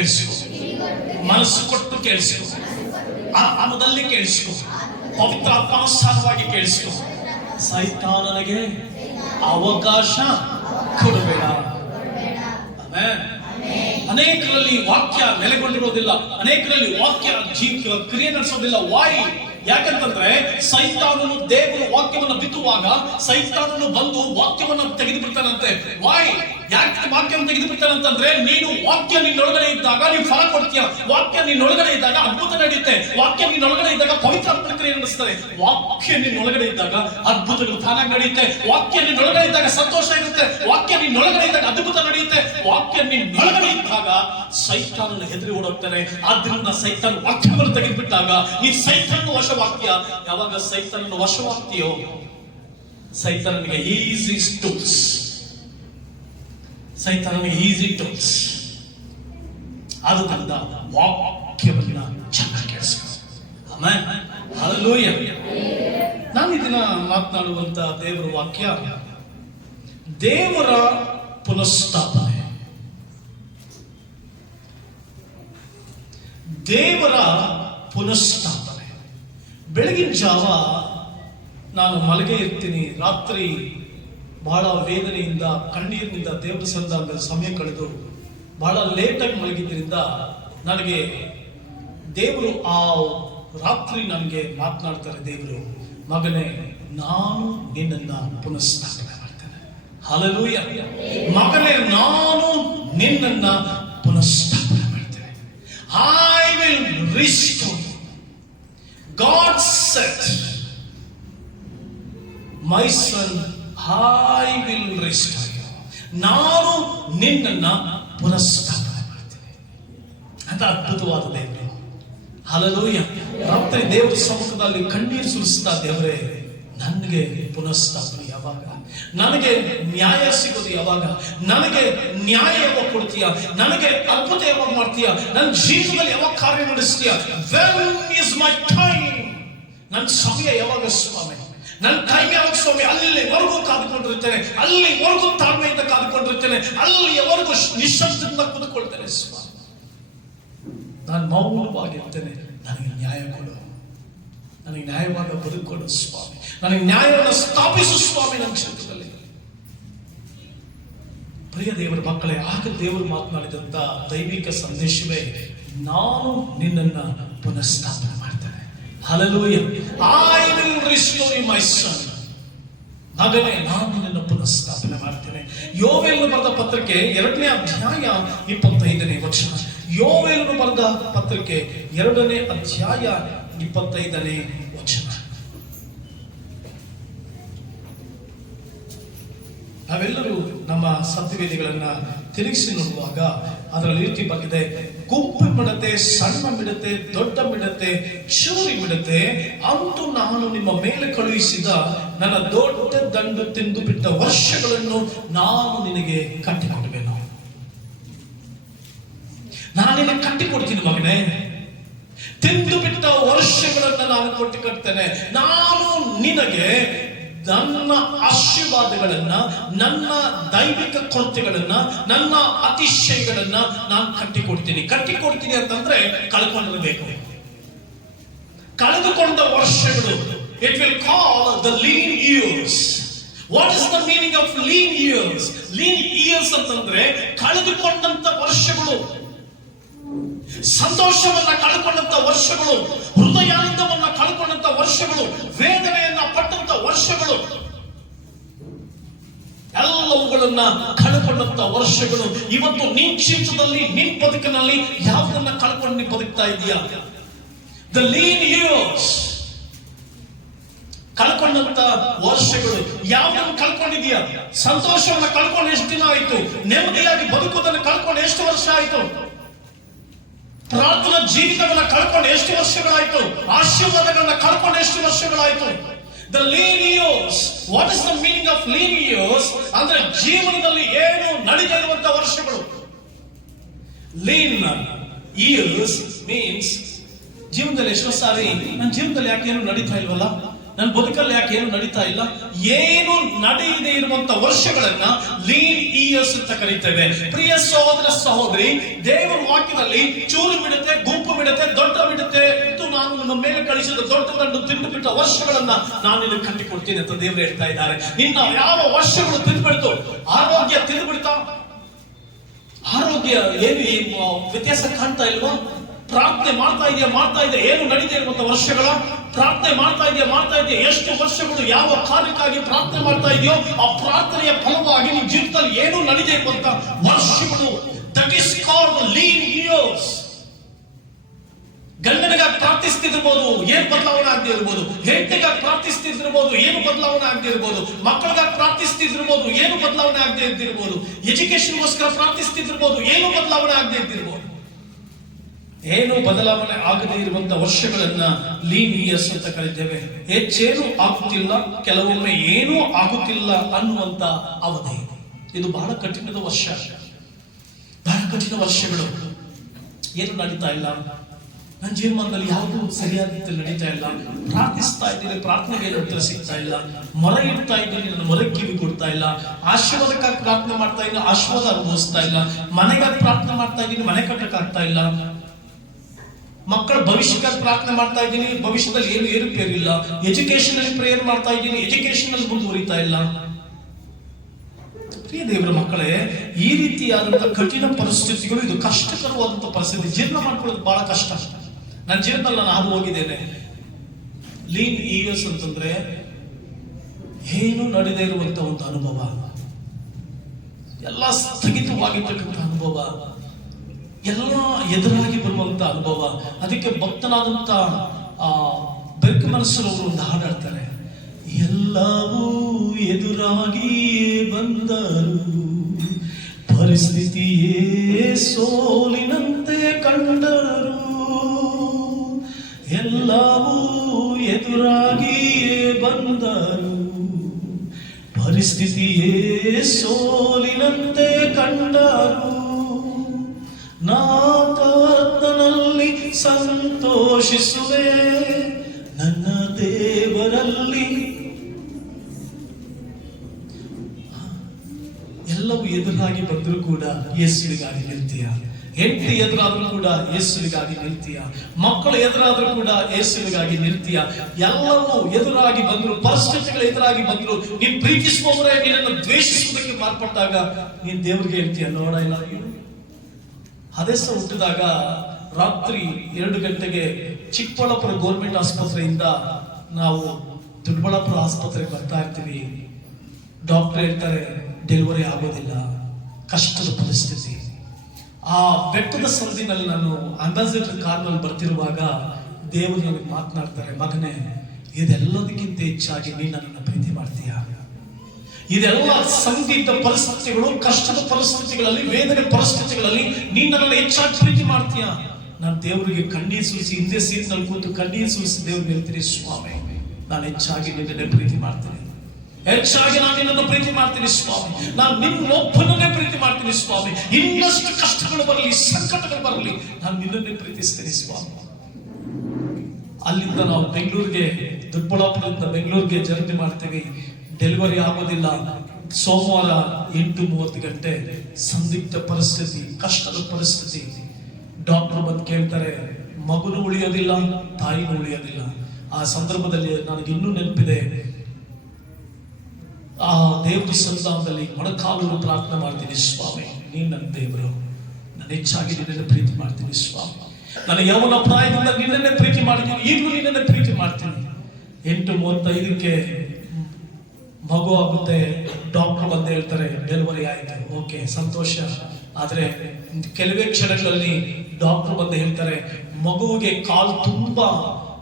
ಕೇಳಿಸ್ಕೊ. ಮನಸ್ಸು ಕೊಟ್ಟು ಕೇಳಿಸ್ಕೊ. ಆತ್ಮದಲ್ಲಿ ಕೇಳಿಸಿಕೊ. ಪವಿತ್ರ ಆತ್ಮಾನುಸಾರವಾಗಿ ಕೇಳಿಸ್ಕೊ. ಸೈತಾನನಿಗೆ ಅವಕಾಶ ಕೊಡಬೇಡ. ಅನೇಕರಲ್ಲಿ ವಾಕ್ಯ ನೆಲೆಗೊಂಡಿರೋದಿಲ್ಲ. ಅನೇಕರಲ್ಲಿ ವಾಕ್ಯ ಕ್ರಿಯೆ ನಡೆಸೋದಿಲ್ಲ. ವಾಯಿ ಯಾಕಂತಂದ್ರೆ ಸೈತಾನನು ದೇವರು ವಾಕ್ಯವನ್ನು ಬಿತ್ತುವಾಗ ಸೈತಾನನು ಬಂದು ವಾಕ್ಯವನ್ನ ತೆಗೆದು ಬಿಡ್ತಾನಂತೆ ವಾಯ್ ಯಾಕೆ ತೆಗೆದು ಬಿಡ್ತಾನಂತಂದ್ರೆ ನೀನು ವಾಕ್ಯ ನಿನ್ನೊಳಗಡೆ ಇದ್ದಾಗ ನೀವು ಫಲ ಕೊಡ್ತೀಯ. ವಾಕ್ಯ ನಿನ್ನೊಳಗಡೆ ಇದ್ದಾಗ ಅದ್ಭುತ ನಡೆಯುತ್ತೆ. ವಾಕ್ಯ ನಿನ್ನೊಳಗಡೆ ಇದ್ದಾಗ ಪವಿತ್ರ ಪ್ರಕ್ರಿಯೆ ನಡೆಸ್ತಾರೆ ವಾಕ್ಯ ನಿನ್ನೊಳಗಡೆ ಇದ್ದಾಗ ಅದ್ಭುತಗಳು ತಾನಾಗಿ ನಡೆಯುತ್ತೆ. ವಾಕ್ಯ ನಿನ್ನೊಳಗಡೆ ಇದ್ದಾಗ ಸಂತೋಷ ಇರುತ್ತೆ. ವಾಕ್ಯ ನಿನ್ನೊಳಗಡೆ ಇದ್ದಾಗ ಅದ್ಭುತ ನಡೆಯುತ್ತೆ. ವಾಕ್ಯ ನಿನ್ನೊಳಗಡೆ ಇದ್ದಾಗ ಸೈತಾನನ್ನು ಹೆದರಿ ಓಡೋಗ್ತಾನೆ. ಆದ್ರಿಂದ ಸೈತಾನ್ ವಾಕ್ಯವನ್ನು ತೆಗೆದುಬಿಟ್ಟಾಗ ಈ ಸೈತಾನ ವಶವಾಕ್ಯ ಯಾವಾಗ ಸೈತಾನನ್ನು ವಶವಾಕ್ತಿಯೋ ಸೈತಾನನಿಗೆ ಈಸಿ ಟೂಲ್ಸ್ ಸೈತಾನನಿಗೆ ಈಸಿ ಟೂಲ್ಸ್ ಆದುದರಿಂದ ವಾಕ್ಯವನ್ನ ಚೆನ್ನಾಗಿ ಕೇಳಿಸ್ಕೊ. ಆಮೇಲೆ ಹಲಲೂಯ ನಾನು ಇದನ್ನ ದಿನ ಮಾತನಾಡುವಂತ ದೇವರ ವಾಕ್ಯ, ದೇವರ ಪುನಃಸ್ಥಾಪನೆ. ದೇವರ ಪುನಃಸ್ಥಾಪನೆ. ಬೆಳಗಿನ ಜಾವ ನಾನು ಮಲಗೆ ಇರ್ತೀನಿ, ರಾತ್ರಿ ಬಹಳ ವೇದನೆಯಿಂದ, ಕಣ್ಣೀರಿನಿಂದ ದೇವರ ಸಂದ ಸಮಯ ಕಳೆದು ಬಹಳ ಲೇಟಾಗಿ ಮಲಗಿದ್ದರಿಂದ ನನಗೆ ದೇವರು ಆ ರಾತ್ರಿ ನನಗೆ ಮಾತನಾಡ್ತಾರೆ, ದೇವರು, ಮಗನೇ, ನಾನು ನಿನ್ನನ್ನು ಪುನಃಸ್ಥಾಪನೆ ಮಾಡ್ತೇನೆ. ಹಲಲೂಯ ಮಗನೇ, ನಾನು ನಿನ್ನನ್ನ ಪುನಃಸ್ಥಾಪನೆ ಮಾಡ್ತೇನೆ. I will restore God said my son I will restore ನಾನು ನಿನ್ನನ್ನ ಪುನಃಸ್ಥಾಪನೆ ಮಾಡ್ತೇನೆ. ಅಂತ ಅದ್ಭುತವಾದ ದೇವರು. ಹಲಲೂಯ ರಾತ್ರಿ ದೇವರ ಸಮ್ಮುಖದಲ್ಲಿ ಕಣ್ಣೀರು ಸುರಿಸ್ತಾ ದೇವರೇ, ನನಗೆ ಪುನಃಸ್ಥಾಪನೆ ಯಾವಾಗ? ನನಗೆ ನ್ಯಾಯ ಸಿಗೋದು ಯಾವಾಗ? ನನಗೆ ನ್ಯಾಯ ಯಾವಾಗ ಕೊಡ್ತೀಯ? ನನಗೆ ಅದ್ಭುತ ಯಾವಾಗ ಮಾಡ್ತೀಯ? ನನ್ನ ಜೀವನದಲ್ಲಿ ಯಾವಾಗ ಕಾರ್ಯ ನಡೆಸ್ತೀಯ? ವೆನ್ ಇಸ್ ಮೈ ಟೈಮ್ ನನ್ನ ಸಮಯ ಯಾವಾಗ ಸ್ವಾಮಿ? ನನ್ನ ಟೈಮ್ ಯಾವಾಗ ಸ್ವಾಮಿ ಅಲ್ಲಿವರೆಗೂ ಕಾದುಕೊಂಡಿರ್ತೇನೆ ಅಲ್ಲಿವರೆಗೂ ತಾಳ್ಮೆಯಿಂದ ಕಾದುಕೊಂಡಿರ್ತೇನೆ ಅಲ್ಲಿಯವರೆಗೂ ನಿಶಬ್ದದಿಂದ ಕುದುಕೊಳ್ತೇನೆ ಸ್ವಾಮಿ. ನಾನು ಮೌನವಾಗಿರ್ತೇನೆ. ನನಗೆ ನ್ಯಾಯ ಕೊಡು. ನನಗೆ ನ್ಯಾಯವಾಗ ಬದುಕೊಡು ಸ್ವಾಮಿ. ನನಗೆ ನ್ಯಾಯವನ್ನು ಸ್ಥಾಪಿಸು ಸ್ವಾಮಿ ನನ್ನ ಕ್ಷೇತ್ರದಲ್ಲಿ. ಪ್ರಿಯ ದೇವರ ಮಕ್ಕಳೇ, ಆಗ ದೇವರು ಮಾತನಾಡಿದಂತ ದೈವಿಕ ಸಂದೇಶವೇ, ನಾನು ನಿನ್ನನ್ನು ಪುನಃಸ್ಥಾಪನೆ ಮಾಡ್ತೇನೆ. Hallelujah I will restore you my son ಮಗನೇ, ನಾನು ನಿನ್ನ ಪುನಃಸ್ಥಾಪನೆ ಮಾಡ್ತೇನೆ. ಯೋವೇಲನು ಬರೆದ ಪತ್ರಕ್ಕೆ ಎರಡನೇ ಅಧ್ಯಾಯ ಇಪ್ಪತ್ತೈದನೇ ವಚನ. ಯೋವೇಲನು ಬರೆದ ಪತ್ರಕ್ಕೆ ಎರಡನೇ ಅಧ್ಯಾಯ ಇಪ್ಪತ್ತೈದನೇ ವಚನ. ನಾವೆಲ್ಲರೂ ನಮ್ಮ ಸತ್ಯವೇದಿಗಳನ್ನ ತಿರುಗಿಸಿ ನೋಡುವಾಗ ಅದರಲ್ಲಿ ರೀತಿ ಬಂದಿದೆ. ಗುಂಪು ಬಿಡುತ್ತೆ ಸಣ್ಣ ಬಿಡುತ್ತೆ ದೊಡ್ಡ ಬಿಡುತ್ತೆ ಚೂರಿ ಬಿಡುತ್ತೆ ಅಂತೂ ನಾನು ನಿಮ್ಮ ಮೇಲೆ ಕಳುಹಿಸಿದ ನನ್ನ ದೊಡ್ಡ ದಂಡು ತಿಂದು ಬಿಟ್ಟ ವರ್ಷಗಳನ್ನು ನಾನು ನಿನಗೆ ಕಟ್ಟಿಕೊಡುವೆ ನಾನು ನಿನಗೆ ಕಟ್ಟಿಕೊಡ್ತೀನಿ ಮಗನೇ. ತಿಂದು ಬಿಟ್ಟ ವರ್ಷಗಳನ್ನು ನಾನು ಕೊಟ್ಟು ಕಟ್ತೇನೆ. ನಾನು ನಿನಗೆ ನನ್ನ ಆಶೀರ್ವಾದಗಳನ್ನ, ನನ್ನ ದೈವಿಕ ಕೊರತೆಗಳನ್ನ, ನನ್ನ ಅತಿಶಯಗಳನ್ನ ನಾನು ಕಟ್ಟಿಕೊಡ್ತೀನಿ. ಕಟ್ಟಿಕೊಡ್ತೀನಿ ಅಂತಂದ್ರೆ ಕಳ್ಕೊಂಡಿರಬೇಕು. ಕಳೆದುಕೊಂಡ ವರ್ಷಗಳು it will call the lean years what is the meaning of lean years lean years ಅಂತಂದ್ರೆ ಕಳೆದುಕೊಂಡಂತ ವರ್ಷಗಳು. ಸಂತೋಷವನ್ನ ಕಳ್ಕೊಂಡಂತ ವರ್ಷಗಳು ಹೃದಯಾನಂದವನ್ನ ಕಳ್ಕೊಂಡಂತ ವರ್ಷಗಳು, ವೇದನೆಯನ್ನ ಪಟ್ಟಂತ ವರ್ಷಗಳು. ಎಲ್ಲವುಗಳನ್ನ ಕಳ್ಕೊಂಡಂತ ವರ್ಷಗಳು. ಇವತ್ತು ನಿನ್ ಜೀವಿತದಲ್ಲಿ ನಿನ್ ಬದುಕಿನಲ್ಲಿ ಯಾವ್ದನ್ನ ಕಳ್ಕೊಂಡು ನೀನ್ ಬದುಕ್ತಾ ಇದೀಯಾ? ದ ಲೀನ್ ಇಯರ್ಸ್ ಕಳ್ಕೊಂಡಂತ ವರ್ಷಗಳು. ಯಾವ್ದನ್ನು ಕಳ್ಕೊಂಡಿದೀಯ? ಸಂತೋಷವನ್ನ ಕಳ್ಕೊಂಡು ಎಷ್ಟು ದಿನ ಆಯ್ತು? ನೆಮ್ಮದಿಯಾಗಿ ಬದುಕುವುದನ್ನು ಕಳ್ಕೊಂಡು ಎಷ್ಟು ವರ್ಷ ಆಯ್ತು? ಪ್ರಾರ್ಥನಾ ಜೀವಿತವನ್ನ ಕಳ್ಕೊಂಡು ಎಷ್ಟು ವರ್ಷಗಳಾಯ್ತು? ಆಶೀರ್ವಾದಗಳನ್ನ ಕಳ್ಕೊಂಡು ಎಷ್ಟು ವರ್ಷಗಳಾಯ್ತು? The lean years what is the meaning of lean years ಅಂದ್ರೆ ಜೀವನದಲ್ಲಿ ಏನು ನಡೀತಾ ಇರುವಂತ ವರ್ಷಗಳು. ಲೀನ್ ಇಯರ್ಸ್ ಮೀನ್ಸ್ ಜೀವನದಲ್ಲಿ ಎಷ್ಟೋ ಸಾರಿ ನನ್ನ ಜೀವನದಲ್ಲಿ ಯಾಕೆ ಏನು ನಡೀತಾ ಇಲ್ವಲ್ಲ? ನನ್ನ ಬದುಕಲ್ಲಿ ಯಾಕೆ ಏನು ನಡೀತಾ ಇಲ್ಲ? ಏನು ನಡೆಯದೆ ಇರುವಂತ ವರ್ಷಗಳನ್ನ ಲೀನ್ ಇಯರ್ಸ್ ಅಂತ ಕರೀತೇವೆ. ಪ್ರಿಯ ಸಹೋದರ ಸಹೋದರಿ, ದೇವರ ವಾಕ್ಯದಲ್ಲಿ ಚೂರು ಬಿಡುತ್ತೆ, ಗುಂಪು ಬಿಡುತ್ತೆ, ದೊಡ್ಡ ಬಿಡುತ್ತೆ. ನಾನು ನನ್ನ ಮೇಲೆ ಕಳಿಸಿದ ದೊಡ್ಡದನ್ನು ತಿಂದು ಬಿಟ್ಟ ವರ್ಷಗಳನ್ನ ನಾನು ನಿನಗೆ ಕಟ್ಟಿಕೊಡ್ತೀನಿ ಅಂತ ದೇವರು ಹೇಳ್ತಾ ಇದ್ದಾರೆ. ನಿನ್ನ ಯಾವ ವರ್ಷಗಳು ತಿಂದು ಬಿಡ್ತು ಆರೋಗ್ಯ ತಿಂದು ಬಿಡ್ತಾ ಆರೋಗ್ಯ ಏನು ವ್ಯತ್ಯಾಸ ಕಾಣ್ತಾ ಇಲ್ವಾ? ಪ್ರಾರ್ಥನೆ ಮಾಡ್ತಾ ಇದೆಯಾ, ಮಾಡ್ತಾ ಇದೆ ಏನು ನಡೀತಾ ಇರುವಂತ ವರ್ಷಗಳ? ಪ್ರಾರ್ಥನೆ ಮಾಡ್ತಾ ಇದೆಯಾ ಮಾಡ್ತಾ ಇದೆಯಾ? ಎಷ್ಟು ವರ್ಷಗಳು ಯಾವ ಕಾರ್ಯಕ್ಕಾಗಿ ಪ್ರಾರ್ಥನೆ ಮಾಡ್ತಾ ಇದೆಯೋ, ಆ ಪ್ರಾರ್ಥನೆಯ ಫಲವಾಗಿ ನಿಮ್ಮ ಜೀವಿತದಲ್ಲಿ ಏನು ನಡೀತಾ ಇರುವಂತ ವರ್ಷಗಳು. That is called lean years ಗಂಡನಿಗಾಗಿ ಪ್ರಾರ್ಥಿಸ್ತಿರ್ಬೋದು ಏನು ಬದಲಾವಣೆ ಆಗದೆ ಇರ್ಬೋದು, ಹೆಂಡತಿಗಾಗಿ ಪ್ರಾರ್ಥಿಸ್ತಿರ್ಬೋದು ಏನು ಬದಲಾವಣೆ ಆಗದೆ ಇರ್ಬೋದು, ಮಕ್ಕಳಿಗಾಗಿ ಪ್ರಾರ್ಥಿಸ್ತಿರ್ಬೋದು ಏನು ಬದಲಾವಣೆ ಆಗದೆ ಇದ್ದಿರ್ಬೋದು ಎಜುಕೇಶನ್ಗೋಸ್ಕರ ಪ್ರಾರ್ಥಿಸ್ತಿರ್ಬೋದು ಏನು ಬದಲಾವಣೆ ಆಗದೆ ಇದ್ದಿರ್ಬೋದು. ಏನು ಬದಲಾವಣೆ ಆಗದೆ ಇರುವಂತ ವರ್ಷಗಳನ್ನ ಲೀನ್ ಇಯರ್ಸ್ ಅಂತ ಕರಿತೇವೆ. ಹೆಚ್ಚೇನು ಆಗುತ್ತಿಲ್ಲ, ಕೆಲವೊಮ್ಮೆ ಏನೂ ಆಗುತ್ತಿಲ್ಲ ಅನ್ನುವಂತ ಅವಧಿ. ಇದು ಬಹಳ ಕಠಿಣದ ವರ್ಷ. ಬಹಳ ಕಠಿಣ ವರ್ಷಗಳು. ಏನು ನಡೀತಾ ಇಲ್ಲ. ನನ್ನ ಜೀವನದಲ್ಲಿ ಯಾವುದೂ ಸರಿಯಾದ ರೀತಿಯಲ್ಲಿ ನಡೀತಾ ಇಲ್ಲ. ಪ್ರಾರ್ಥಿಸ್ತಾ ಇದ್ದೀನಿ, ಪ್ರಾರ್ಥನೆಗೆ ಉತ್ತರ ಸಿಗ್ತಾ ಇಲ್ಲ. ಮೊರ ಇಡ್ತಾ ಇದ್ದೀನಿ, ನನ್ನ ಮೊರ ಕಿವಿ ಕೊಡ್ತಾ ಇಲ್ಲ. ಆಶೀರ್ವಾದಕ್ಕಾಗಿ ಪ್ರಾರ್ಥನೆ ಮಾಡ್ತಾ ಇದ್ದೀನಿ, ಆಶೀರ್ವಾದ ಅನುಭವಿಸ್ತಾ ಇಲ್ಲ. ಮನೆಗಾಗಿ ಪ್ರಾರ್ಥನೆ ಮಾಡ್ತಾ ಇದ್ದೀನಿ, ಮನೆ ಕಟ್ಟಕ್ಕಾಗ್ತಾ ಇಲ್ಲ. ಮಕ್ಕಳ ಭವಿಷ್ಯಕ್ಕಾಗಿ ಪ್ರಾರ್ಥನೆ ಮಾಡ್ತಾ ಇದ್ದೀನಿ, ಭವಿಷ್ಯದಲ್ಲಿ ಏನು ಏರುಪೇರಿಲ್ಲ. ಎಜುಕೇಶನ್ ಅಲ್ಲಿ ಪ್ರೇಯರ್ ಮಾಡ್ತಾ ಇದ್ದೀನಿ ಎಜುಕೇಶನ್ ಅಲ್ಲಿ ಮುಂದುವರಿತಾ ಇಲ್ಲ. ಪ್ರಿಯ ದೇವರ ಮಕ್ಕಳೇ, ಈ ರೀತಿಯಾದಂತಹ ಕಠಿಣ ಪರಿಸ್ಥಿತಿಗಳು ಇದು ಕಷ್ಟಕರವಾದಂತಹ ಪರಿಸ್ಥಿತಿ. ಜೀರ್ಣ ಮಾಡ್ಕೊಳ್ಳೋದು ಬಹಳ ಕಷ್ಟ. ನನ್ನ ಜೀವನದಲ್ಲಿ ನಾನು ಹಾದು ಹೋಗಿದ್ದೇನೆ. ಲೀನ್ ಇಯರ್ಸ್ ಅಂತಂದ್ರೆ ಏನು ನಡೆದೇ ಇರುವಂತ ಒಂದು ಅನುಭವ. ಎಲ್ಲ ಸ್ಥಗಿತವಾಗಿರ್ತಕ್ಕಂಥ ಅನುಭವ. ಎಲ್ಲ ಎದುರಾಗಿ ಬರುವಂತ ಅನುಭವ. ಅದಕ್ಕೆ ಭಕ್ತನಾದಂತ, ಆ, ಬೆರ್ಕ ಮನಸ್ಸರವರು ಒಂದು ಹಾಡು ಹೇಳ್ತಾರೆ ಎಲ್ಲವೂ ಎದುರಾಗಿ ಬಂದರು ಪರಿಸ್ಥಿತಿಯೇ ಸೋಲಿನಂತೆ ಕಂಡರು ಎಲ್ಲವೂ ಎದುರಾಗಿಯೇ ಬಂದರು. ಪರಿಸ್ಥಿತಿಯೇ ಸೋಲಿನಂತೆ ಕಂಡರು. ನಾ ಕರ್ತನಲ್ಲಿ ಸಂತೋಷಿಸುವೆ, ನನ್ನ ದೇವರಲ್ಲಿ. ಎಲ್ಲವೂ ಎದುರಾಗಿ ಬಂದರೂ ಕೂಡ ಯೇಸುವಿಗಾಗಿ ನಿಲ್ತೀಯ ಹೆಂಡತಿ ಎದುರಾದ್ರೂ ಕೂಡ ಯೇಸುವಿಗಾಗಿ ನಿಲ್ತೀಯ ಮಕ್ಕಳು ಎದುರಾದ್ರೂ ಕೂಡ ಯೇಸುವಿಗಾಗಿ ನಿಲ್ತೀಯ ಎಲ್ಲವೂ ಎದುರಾಗಿ ಬಂದ್ರು, ಪರಿಸ್ಥಿತಿಗಳು ಎದುರಾಗಿ ಬಂದ್ರು. ನೀನ್ ಪ್ರೀತಿಸುವವರೇ ನೀನನ್ನು ದ್ವೇಷಿಸುವುದಕ್ಕೆ ಮಾರ್ಪಟ್ಟಾಗ ನೀನ್ ದೇವ್ರಿಗೆ ಹೇಳ್ತೀಯ ನೋಡ ಇಲ್ಲ ಅದೇ ಸಹ ಹುಟ್ಟಿದಾಗ ರಾತ್ರಿ ಎರಡು ಗಂಟೆಗೆ ಚಿಕ್ಕಬಳ್ಳಾಪುರ ಗೌರ್ಮೆಂಟ್ ಆಸ್ಪತ್ರೆಯಿಂದ ನಾವು ದೊಡ್ಡಬಳ್ಳಾಪುರ ಆಸ್ಪತ್ರೆಗೆ ಬರ್ತಾ ಇರ್ತೀವಿ. ಡಾಕ್ಟರ್ ಹೇಳ್ತಾರೆ ಡೆಲಿವರಿ ಆಗೋದಿಲ್ಲ. ಕಷ್ಟದ ಪರಿಸ್ಥಿತಿ. ಆ ಬೆಟ್ಟದ ಸಂದಿನಲ್ಲಿ ನಾನು ಅಂದಾಜಿನ ಕಾರ್ನಲ್ಲಿ ಬರ್ತಿರುವಾಗ ದೇವರು ನನಗೆ ಮಾತನಾಡ್ತಾರೆ, ಮಗನೇ, ಇದೆಲ್ಲದಕ್ಕಿಂತ ಹೆಚ್ಚಾಗಿ ನೀನು ನನ್ನನ್ನು ಪ್ರೀತಿ ಮಾಡ್ತೀಯ? ಇದೆಲ್ಲ ಸಂಗೀತ ಪರಿಸ್ಥಿತಿಗಳು, ಕಷ್ಟದ ಪರಿಸ್ಥಿತಿಗಳಲ್ಲಿ, ವೇದನೆ ಪರಿಸ್ಥಿತಿಗಳಲ್ಲಿ ನೀನು ನನ್ನನ್ನು ಹೆಚ್ಚಾಗಿ ಪ್ರೀತಿ ಮಾಡ್ತೀಯ? ನಾನು ದೇವರಿಗೆ ಕಣ್ಣೀರು ಸುರಿಸಿ ಹಿಂದೆ ಸೀಟ್ನಲ್ಲಿ ಕೂತು ಕಣ್ಣೀರು ಸುರಿಸಿ ದೇವ್ರಿಗೆ ಹೇಳ್ತೀನಿ, ಸ್ವಾಮಿ, ನಾನು ಹೆಚ್ಚಾಗಿ ನಿನ್ನನ್ನೇ ಪ್ರೀತಿ ಮಾಡ್ತೀನಿ. ಹೆಚ್ಚಾಗಿ ನಾನು ನಿನ್ನನ್ನು ಪ್ರೀತಿ ಮಾಡ್ತೀನಿ ಸ್ವಾಮಿ. ನಾನು ನಿನ್ನೊಬ್ಬನನ್ನೇ ಪ್ರೀತಿ ಮಾಡ್ತೀನಿ ಸ್ವಾಮಿ. ಇನ್ನಷ್ಟು ಕಷ್ಟಗಳು ಬರಲಿ, ಸಂಕಟಗಳು ಬರಲಿ, ನಾನು ನಿನ್ನನ್ನೇ ಪ್ರೀತಿಸ್ತೀನಿ ಸ್ವಾಮಿ. ಅಲ್ಲಿಂದ ನಾವು ಬೆಂಗಳೂರಿಗೆ, ದೊಡ್ಡಬಳ್ಳಾಪುರದಿಂದ ಬೆಂಗಳೂರಿಗೆ ಜರ್ನಿ ಮಾಡ್ತೀವಿ. ಡೆಲಿವರಿ ಆಗೋದಿಲ್ಲ. ಸೋಮವಾರ ಎಂಟು ಮೂವತ್ತು ಗಂಟೆ, ಸಂದಿಗ್ಧ ಪರಿಸ್ಥಿತಿ, ಕಷ್ಟದ ಪರಿಸ್ಥಿತಿ. ಡಾಕ್ಟರ್ ಬಂದು ಕೇಳ್ತಾರೆ, ಮಗುನು ಉಳಿಯೋದಿಲ್ಲ, ತಾಯಿನೂ ಉಳಿಯೋದಿಲ್ಲ. ಆ ಸಂದರ್ಭದಲ್ಲಿ ನನಗೆ ಇನ್ನೂ ನೆನಪಿದೆ ಆ ದೇವರ ಸಂಧಾನದಲ್ಲಿ ಮೊಣಕಾಲು ಪ್ರಾರ್ಥನೆ ಮಾಡ್ತೀನಿ ಸ್ವಾಮಿ. ನೀನ್ ನನ್ನ ದೇವರು. ನಾನು ಹೆಚ್ಚಾಗಿ ನಿನ್ನನ್ನು ಪ್ರೀತಿ ಮಾಡ್ತೀನಿ ಸ್ವಾಮಿ. ನಾನು ಯೌವನ ಪ್ರಾಯದಿಂದ ನಿನ್ನನ್ನೇ ಪ್ರೀತಿ ಮಾಡ್ತೀನಿ ಈಗಲೂ ನಿನ್ನನ್ನೇ ಪ್ರೀತಿ ಮಾಡ್ತೀನಿ. ಎಂಟು ಮೂವತ್ತೈದಕ್ಕೆ ಮಗು ಆಗುತ್ತೆ. ಡಾಕ್ಟರ್ ಬಂದು ಹೇಳ್ತಾರೆ, ಡೆಲಿವರಿ ಆಯ್ತು. ಓಕೆ, ಸಂತೋಷ. ಆದರೆ ಕೆಲವೇ ಕ್ಷಣಗಳಲ್ಲಿ ಡಾಕ್ಟರ್ ಬಂದು ಹೇಳ್ತಾರೆ, ಮಗುವಿಗೆ ಕಾಲು ತುಂಬಾ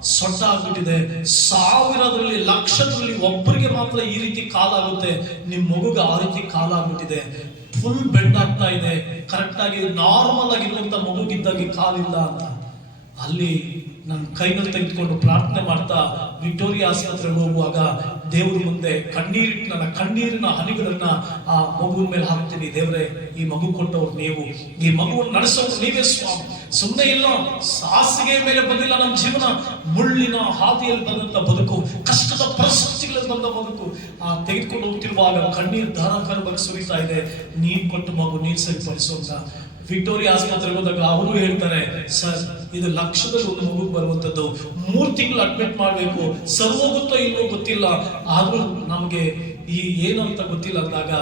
ಸೊಟ್ಟ ಆಗ್ಬಿಟ್ಟಿದೆ ಸಾವಿರದಲ್ಲಿ ಲಕ್ಷದಲ್ಲಿ ಒಬ್ಬರಿಗೆ ಮಾತ್ರ ಈ ರೀತಿ ಕಾಲಾಗುತ್ತೆ. ನಿಮ್ ಮಗುಗೆ ಆ ರೀತಿ ಕಾಲಾಗ್ಬಿಟ್ಟಿದೆ. ಫುಲ್ ಬೆಂಡ್ ಆಗ್ತಾ ಇದೆ ಕರೆಕ್ಟ್ ಆಗಿ ನಾರ್ಮಲ್ ಆಗಿರುವಂತ ಮಗುಗಿದ್ದಾಗೆ ಕಾಲಿಲ್ಲ ಅಂತ. ಅಲ್ಲಿ ನನ್ನ ಕೈನಲ್ಲಿ ತೆಗೆದುಕೊಂಡು ಪ್ರಾರ್ಥನೆ ಮಾಡ್ತಾ ವಿಕ್ಟೋರಿಯಾ ಆಸ್ಪತ್ರೆಗೆ ಹೋಗುವಾಗ ದೇವರ ಮುಂದೆ ಕಣ್ಣೀರಿಟ್ಟು ನನ್ನ ಕಣ್ಣೀರಿನ ಹನಿಗಳನ್ನ ಆ ಮಗುವಿನ ಮೇಲೆ ಹಾಕ್ತೀನಿ. ದೇವರೇ, ಈ ಮಗು ಕೊಟ್ಟವ್ರು ನೀವು. ಈ ಮಗುವನ್ನು ನಡೆಸೋರು ನೀವೇ ಸ್ವಾಮಿ. ಸುಮ್ಮನೆ ಇಲ್ಲ, ಸಾಸಿಗೆ ಮೇಲೆ ಬಂದಿಲ್ಲ ನಮ್ಮ ಜೀವನ. ಮುಳ್ಳಿನ ಹಾದಿಯಲ್ಲಿ ಬಂದಂತ ಬದುಕು, ಕಷ್ಟದ ಪರಿಸ್ಥಿತಿಗಳಲ್ಲಿ ಬಂದ ಬದುಕು. ಆ ತೆಗೆದುಕೊಂಡು ಹೋಗ್ತಿರುವಾಗ ಕಣ್ಣೀರು ಧಾರಾಕಾರವಾಗಿ ಸುರಿತಾ ಇದೆ. ನೀನ್ ಕೊಟ್ಟು ಮಗು ನೀನ್ ಸರಿಪಡಿಸು ಅಂತ ವಿಕ್ಟೋರಿಯಾ ಆಸ್ಪತ್ರೆಗೆ ಹೋದಾಗ ಅವರು ಹೇಳ್ತಾರೆ ಸರ್, ಇದು ಲಕ್ಷದಲ್ಲಿ ಒಂದು ಮಗು ಬರುವಂತದ್ದು ಮೂರು ತಿಂಗಳು ಅಡ್ಮಿಟ್ ಮಾಡಬೇಕು. ಸರ್ ಹೋಗುತ್ತೋ ಇಲ್ವೋ ಗೊತ್ತಿಲ್ಲ. ಆದ್ರೂ ನಮ್ಗೆ ಈ ಏನು ಅಂತ ಗೊತ್ತಿಲ್ಲ ಅಂದಾಗ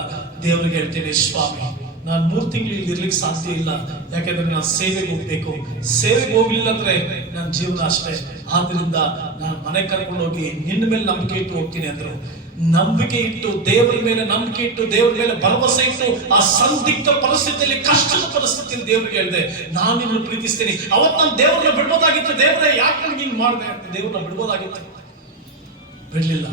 ದೇವರಿಗೆ ಹೇಳ್ತೇನೆ, ಸ್ವಾಮಿ, ನಾನು ಮೂರು ತಿಂಗಳು ಇಲ್ಲಿ ಇರ್ಲಿಕ್ಕೆ ಸಾಧ್ಯ ಇಲ್ಲ. ಯಾಕೆಂದ್ರೆ ನಾನು ಸೇವೆಗೆ ಹೋಗ್ಬೇಕು. ಸೇವೆಗೆ ಹೋಗ್ಲಿಲ್ಲ ಅಂದ್ರೆ ನನ್ನ ಜೀವನ ಅಷ್ಟೇ. ಆದ್ರಿಂದ ನಾನು ಮನೆ ಕರ್ಕೊಂಡು ಹೋಗಿ ನಿನ್ನ ಮೇಲೆ ನಂಬಿಕೆ ಇಟ್ಟು ಹೋಗ್ತೀನಿ, ಅಂದ್ರು. ನಂಬಿಕೆ ಇಟ್ಟು, ದೇವರ ಮೇಲೆ ನಂಬಿಕೆ ಇಟ್ಟು, ದೇವರ ಮೇಲೆ ಭರವಸೆ ಇಟ್ಟು, ಆ ಸಂದಿಗ್ಧ ಪರಿಸ್ಥಿತಿಯಲ್ಲಿ, ಕಷ್ಟದ ಪರಿಸ್ಥಿತಿಯಲ್ಲಿ ದೇವರಿಗೆ ಹೇಳಿದೆ, ನಾನು ನಿಮ್ಮನ್ನು ಪ್ರೀತಿಸ್ತೀನಿ. ಅವತ್ತು ನಾನು ದೇವರನ್ನ ಬಿಡ್ಬೋದಾಗಿತ್ತು, ದೇವರೇ, ಯಾಕೆ ನನಗೆ ಹಿಂಗೆ ಮಾಡಿದೆ ಅಂತ ದೇವ್ರನ್ನ ಬಿಡ್ಬೋದಾಗಿತ್ತು? ಬಿಡಲಿಲ್ಲ.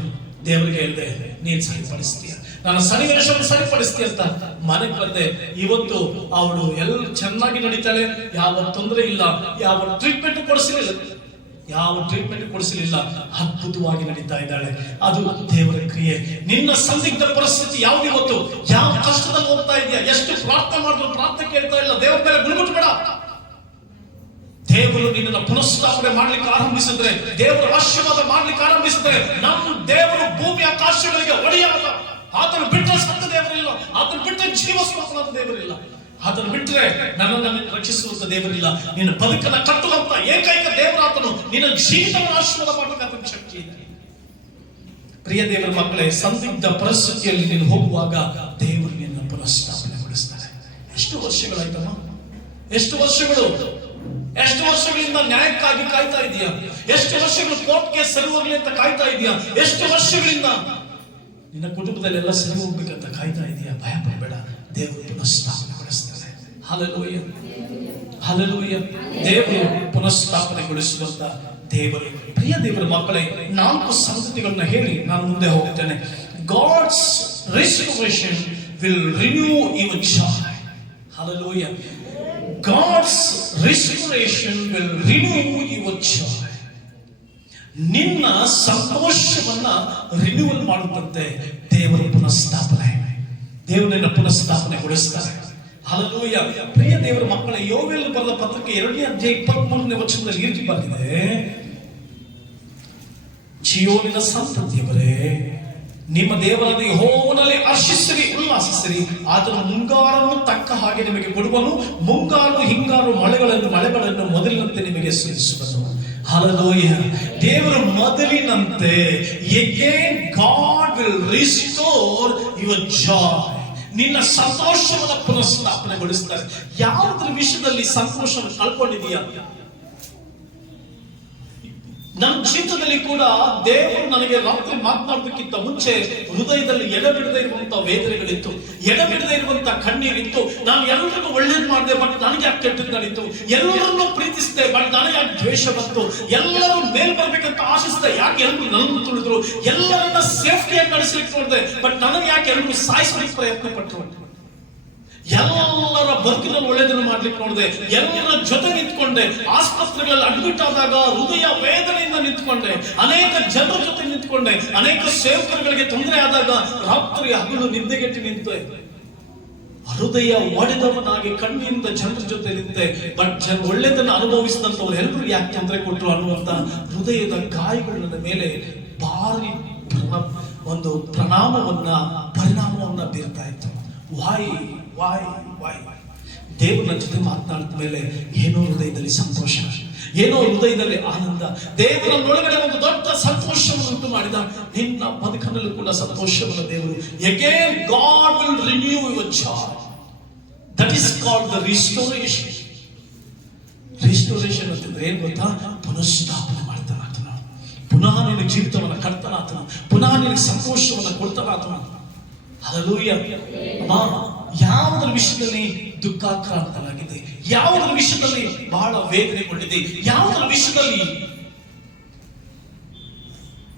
ದೇವರಿಗೆ ಹೇಳಿದೆ, ನೀನ್ ಸರಿಪಡಿಸ್ತೀಯ. ನನ್ನ ಸನ್ನಿವೇಶವನ್ನು ಸರಿಪಡಿಸ್ತೀಯ ಅಂತ ಮನೆಗೆ ಬಂದೆ. ಇವತ್ತು ಅವಳು ಎಲ್ಲ ಚೆನ್ನಾಗಿ ನಡೀತಾಳೆ, ಯಾವ ತೊಂದರೆ ಇಲ್ಲ, ಯಾವ ಟ್ರೀಟ್ಮೆಂಟ್ ಕೊಡಿಸಲಿಲ್ಲ ಯಾವ ಟ್ರೀಟ್ಮೆಂಟ್ ಕೊಡಿಸಲಿಲ್ಲ, ಅದ್ಭುತವಾಗಿ ನಡೀತಾ ಇದ್ದಾಳೆ. ಅದು ದೇವರ ಕ್ರಿಯೆ. ನಿನ್ನ ಸಂದಿಗ್ಧ ಪರಿಸ್ಥಿತಿ ಯಾವ್ದು ಇವತ್ತು? ಯಾವ ಕಷ್ಟದಲ್ಲಿ ಹೋಗ್ತಾ ಇದೆಯಾ ಎಷ್ಟು ಪ್ರಾರ್ಥನೆ ಮಾಡಿದ್ರು ಪ್ರಾರ್ಥನೆ ಕೇಳ್ತಾ ಇಲ್ಲ. ದೇವರ ಮೇಲೆ ಗುಣಗುಟ್ಬೇಡ ದೇವರು ನಿನ್ನನ್ನು ಪುನಃಸ್ಥಾಪನೆ ಮಾಡ್ಲಿಕ್ಕೆ ಆರಂಭಿಸಿದ್ರೆ, ದೇವರ ಆಶೀರ್ವಾದ ಮಾಡ್ಲಿಕ್ಕೆ ಆರಂಭಿಸಿದ್ರೆ, ನಮ್ಮ ದೇವರು ಭೂಮಿ ಆಕಾಶಗಳಿಗೆ ಒಡೆಯಾದ ಆತನು ಬಿಟ್ಟರೆ ಸತ್ತ ದೇವರಿಲ್ಲ. ಆತನು ಬಿಟ್ಟರೆ ಜೀವ ಸ್ವತಂತ್ರ ದೇವರಿಲ್ಲ. ಅದನ್ನು ಬಿಟ್ಟರೆ ನನ್ನನ್ನು ರಕ್ಷಿಸುವಂತ ದೇವರಿಲ್ಲ. ನಿನ್ನ ಬದುಕನ್ನ ಕಟ್ಟುವಂತ ಏಕೈಕ ದೇವರಾತನು. ನಿನ್ನ ಜೀವಿತವನ್ನು ಆಶೀರ್ವಾದ ಮಾಡಬೇಕಾದ ಶಕ್ತಿ ಇದೆ. ಪ್ರಿಯ ದೇವರ ಮಕ್ಕಳೇ, ಸಂದಿಗ್ಧ ಪರಿಸ್ಥಿತಿಯಲ್ಲಿ ನೀನು ಹೋಗುವಾಗ ದೇವರು ನಿನ್ನ ಪುನಃಸ್ಥಾಪನೆಗೊಳಿಸ್ತಾರೆ ಎಷ್ಟು ವರ್ಷಗಳಾಯ್ತಮ್ಮ? ಎಷ್ಟು ವರ್ಷಗಳು? ಎಷ್ಟು ವರ್ಷಗಳಿಂದ ನ್ಯಾಯಕ್ಕಾಗಿ ಕಾಯ್ತಾ ಇದೆಯಾ? ಎಷ್ಟು ವರ್ಷಗಳು ಕೋರ್ಟ್ಗೆ ಸರಿ ಹೋಗ್ಲಿ ಅಂತ ಕಾಯ್ತಾ ಇದೆಯಾ? ಎಷ್ಟು ವರ್ಷಗಳಿಂದ? ನಿನ್ನ ಕುಟುಂಬದಲ್ಲಿ ಎಲ್ಲ ಸರಿ ಹೋಗ್ಬೇಕಂತ ಕಾಯ್ತಾ ಇದೆಯಾ? ಭಯ ಪಡಬೇಡ. ದೇವರು ಪುನಃಸ್ಥಾಪನೆಗೊಳಿಸ್ತಾರೆ ಹಲಲೂಯ ಹಲಲೂಯ ದೇವರು ಪುನಃಸ್ಥಾಪನೆಗೊಳಿಸುವಂತ ದೇವರು, ಪ್ರಿಯ ದೇವರ ಮಕ್ಕಳೇ, ನಾಲ್ಕು ಸಂಗತಿಗಳನ್ನ ಹೇಳಿ ನಾನು ಮುಂದೆ ಹೋಗುತ್ತೇನೆ. God's restoration will renew your joy hallelujah God's restoration will renew your joy ನಿನ್ನ ಸಂತೋಷವನ್ನ ರಿನ್ಯೂವಲ್ ಮಾಡುತ್ತಂತೆ ದೇವರ ಪುನಃಸ್ಥಾಪನೆ. ದೇವರನ್ನ ಪುನಃಸ್ಥಾಪನೆಗೊಳಿಸ್ತಾರೆ. ಹಲಲೂಯ ಪ್ರಿಯ ದೇವರ ಮಕ್ಕಳ, ಯೋವೆಲ್ ಬರೆದ ಪತ್ರಕ್ಕೆ ಎರಡನೇ ಅಧ್ಯಾಯ ಇಪ್ಪತ್ತ್ ಮೂರನೇ ವರ್ಷದಲ್ಲಿ ಈ ರೀತಿ ಬಂದಿದೆ ಚಿಯೋನಿನ ಸಂತತಿಯವರೇ, ನಿಮ್ಮ ದೇವರಾದ ಯೆಹೋವನಲ್ಲಿ ಹರ್ಷಿಸಿರಿ ಉಲ್ಲಾಸಿಸಿರಿ. ಆತನು ಮುಂಗಾರನ್ನು ತಕ್ಕ ಹಾಗೆ ನಿಮಗೆ ಕೊಡುವನು, ಮುಂಗಾರು, ಹಿಂಗಾರು ಮಳೆಗಳನ್ನು ಮಳೆಗಳನ್ನು ಮೊದಲಿನಂತೆ ನಿಮಗೆ ಸುರಿಸುವನು ಹಲಲೋಯ ದೇವರು ಮೊದಲಿನಂತೆ again God will restore your joy ನಿನ್ನ ಸಂತೋಷವನ್ನು ಪುನಃಸ್ಥಾಪನೆಗೊಳಿಸ್ತಾರೆ. ಯಾವುದ್ರ ವಿಷಯದಲ್ಲಿ ಸಂತೋಷವನ್ನು ಕಳ್ಕೊಂಡಿದೀಯಾ? ನನ್ನ ಜೀವಿತದಲ್ಲಿ ಕೂಡ ದೇವರು ನನಗೆ ರಾತ್ರಿ ಮಾತನಾಡೋದಕ್ಕಿಂತ ಮುಂಚೆ ಹೃದಯದಲ್ಲಿ ಎಡಬಿಡದೆ ಇರುವಂತಹ ವೇದನೆಗಳಿತ್ತು. ಎಡಬಿಡದೆ ಇರುವಂತಹ ಕಣ್ಣೀರಿತ್ತು. ನಾನು ಎಲ್ಲರಿಗೂ ಒಳ್ಳೇದು ಮಾಡಿದೆ, ಬಟ್ ನನಗೆ ಯಾಕೆ ಕೆಟ್ಟದ್ದು ನಡೀತು ಎಲ್ಲರನ್ನೂ ಪ್ರೀತಿಸಿದೆ, ಬಟ್ ನನಗೆ ಯಾಕೆ ದ್ವೇಷ ಬಂತು. ಎಲ್ಲರೂ ಮೇಲ್ ಬರಬೇಕಂತ ಆಶಿಸಿದೆ, ಯಾಕೆ ಎಲ್ಲರೂ ನನ್ನನ್ನು ತುಳಿದ್ರು? ಎಲ್ಲರನ್ನ ಸೇಫ್ಟಿಯಾಗಿ ನಡೆಸಲಿಕ್ಕೆ ನೋಡಿದೆ, ಬಟ್ ನನಗೆ ಯಾಕೆ ಎಲ್ಲರೂ ಸಾಯಿಸಲಿಕ್ಕೆ ಪ್ರಯತ್ನ ಪಟ್ಟರು ಎಲ್ಲರ ಬದುಕಿನಲ್ಲಿ ಒಳ್ಳೆಯದನ್ನು ಮಾಡ್ಲಿಕ್ಕೆ ನೋಡಿದೆ. ಎಲ್ಲರ ಜೊತೆ ನಿಂತ್ಕೊಂಡೆ. ಆಸ್ಪತ್ರೆಗಳಲ್ಲಿ ಅಡ್ಮಿಟ್ ಆದಾಗ ಹೃದಯ ವೇದನೆಯಿಂದ ನಿಂತ್ಕೊಂಡೆ. ಅನೇಕ ಜನರ ಜೊತೆ ನಿಂತ್ಕೊಂಡೆ. ಅನೇಕ ಸೇವಕರುಗಳಿಗೆ ತೊಂದರೆ ಆದಾಗ ರಾತ್ರಿ ಹಗಲು ನಿದ್ದೆಗೆಟ್ಟಿ ನಿಂತೆ. ಹೃದಯ ಒಡೆದವನಾಗಿ ಕಣ್ಣಿನಿಂದ ಜನರ ಜೊತೆ ನಿಂತೆ. ಬಟ್ ಜನ ಒಳ್ಳೆದನ್ನು ಅನುಭವಿಸಿದಂತವ್ರು ಎಲ್ಲರೂ ಯಾಕೆ ತೊಂದರೆ ಕೊಟ್ಟರು ಅನ್ನುವಂತ ಹೃದಯದ ಗಾಯಗಳ ಮೇಲೆ ಭಾರಿ ಒಂದು ಪ್ರಣಾಮವನ್ನ, ಪರಿಣಾಮವನ್ನ ಬೀರ್ತಾ ಇತ್ತು. ವಾಯ್ ವಾಯ್ ವಾಯ್ ದೇವರು ಜೊತೆ ಮಾತನಾಡಿದ ಮೇಲೆ ಏನೋ ಹೃದಯದಲ್ಲಿ ಸಂತೋಷ, ಏನೋ ಹೃದಯದಲ್ಲಿ ಆನಂದ, ದೇವರನ್ನೊಳಗಡೆ ಒಂದು ದೊಡ್ಡ ಸಂತೋಷವನ್ನು ಉಂಟು ಮಾಡಿದ ನಿನ್ನ ಬದುಕನಲ್ಲೂ ಕೂಡ ಸಂತೋಷವನ್ನು ದೇವರು. Again God will renew your joy that is called the restoration restoration ಅಂತಂದ್ರೆ ಏನ್ ಗೊತ್ತಾ? ಪುನಃಸ್ಥಾಪನೆ ಮಾಡ್ತಾನ ಪುನಃ ನಿನ್ನ ಜೀವಿತವನ್ನು ಕಟ್ತಾನ ಆತನ ಪುನಃ ನಿನಗೆ ಸಂತೋಷವನ್ನು ಕೊಡ್ತಾನ ಆತನ ಅಮ್ಮ ಯಾವುದರ ವಿಷಯದಲ್ಲಿ ದುಃಖಾಕ್ರಾಂತನಾಗಿದೆ ಯಾವುದರ ವಿಷಯದಲ್ಲಿ ಬಹಳ ವೇದನೆಗೊಂಡಿದೆ ಯಾವುದರ ವಿಷಯದಲ್ಲಿ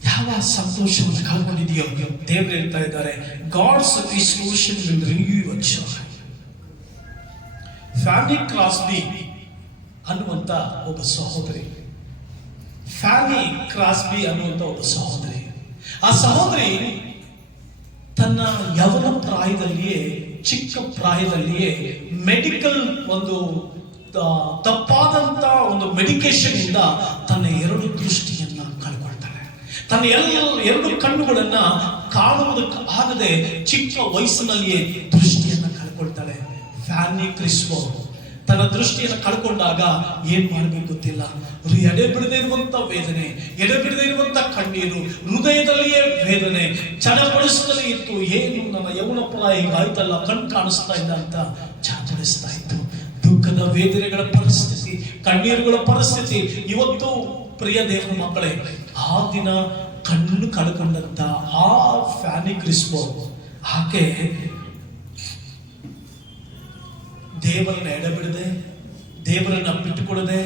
ಯಾವ ಸಂತೋಷವನ್ನು ಕಳ್ಕೊಂಡಿದೆಯೋ ದೇವರು ಹೇಳ್ತಾ ಇದ್ದಾರೆ God's restoration will renew your joy Cross Crosby ಅನ್ನುವಂತ ಒಬ್ಬ ಸಹೋದರಿ. ಫ್ಯಾನಿ ಕ್ರಾಸ್ಬಿ ಅನ್ನುವಂತ ಒಬ್ಬ ಸಹೋದರಿ. ಆ ಸಹೋದರಿ ತನ್ನ ಯವನ ಪ್ರಾಯದಲ್ಲಿಯೇ ಚಿಕ್ಕ ಪ್ರಾಯದಲ್ಲಿಯೇ ಮೆಡಿಕಲ್ ಒಂದು ತಪ್ಪಾದಂತ ಒಂದು ಮೆಡಿಕೇಶನ್ ಇಂದ ತನ್ನ ಎರಡು ದೃಷ್ಟಿಯನ್ನ ಕಳ್ಕೊಳ್ತಾಳೆ. ತನ್ನ ಎಲ್ಲ ಎರಡು ಕಣ್ಣುಗಳನ್ನ ಕಾಣುವುದಕ್ಕೆ ಆಗದೆ ಚಿಕ್ಕ ವಯಸ್ಸಿನಲ್ಲಿಯೇ ದೃಷ್ಟಿಯನ್ನ ಕಳ್ಕೊಳ್ತಾಳೆ. ಫ್ಯಾನಿ ಕ್ರಿಸ್ಮೋ ತನ್ನ ದೃಷ್ಟಿಯನ್ನು ಕಳ್ಕೊಂಡಾಗ ಏನ್ ಮಾಡ್ಬೇಕು ಗೊತ್ತಿಲ್ಲ. ಅದು ಎಡೆ ಬಿಡದೆ ಇರುವಂತ ವೇದನೆ ಎಡೆ ಬಿಡದೆ ಇರುವಂತ ಕಣ್ಣೀರು, ಹೃದಯದಲ್ಲಿಯೇ ವೇದನೆ ಚಡಪಡಿಸುತ್ತಲೇ ಇತ್ತು. ಏನು ನನ್ನ ಯೌವನ ಪ್ರಾಯ ಆಯ್ತಲ್ಲ ಕಣ್ ಕಾಣಿಸ್ತಾ ಇಲ್ಲ ಅಂತ ಚಡಪಡಿಸ್ತಾ ಇತ್ತು. ದುಃಖದ ವೇದನೆಗಳ ಪರಿಸ್ಥಿತಿ, ಕಣ್ಣೀರುಗಳ ಪರಿಸ್ಥಿತಿ. ಇವತ್ತು ಪ್ರಿಯ ದೇವರ ಮಕ್ಕಳೇ, ಆ ದಿನ ಕಣ್ಣು ಕಳ್ಕೊಂಡಂತ ಆ ಫ್ಯಾನಿ ಕ್ರಿಸ್ಬೋ ಆಕೆ ದೇವರನ್ನ ಎಡಬಿಡದೆ, ದೇವರನ್ನ ಬಿಟ್ಟುಕೊಡದೆ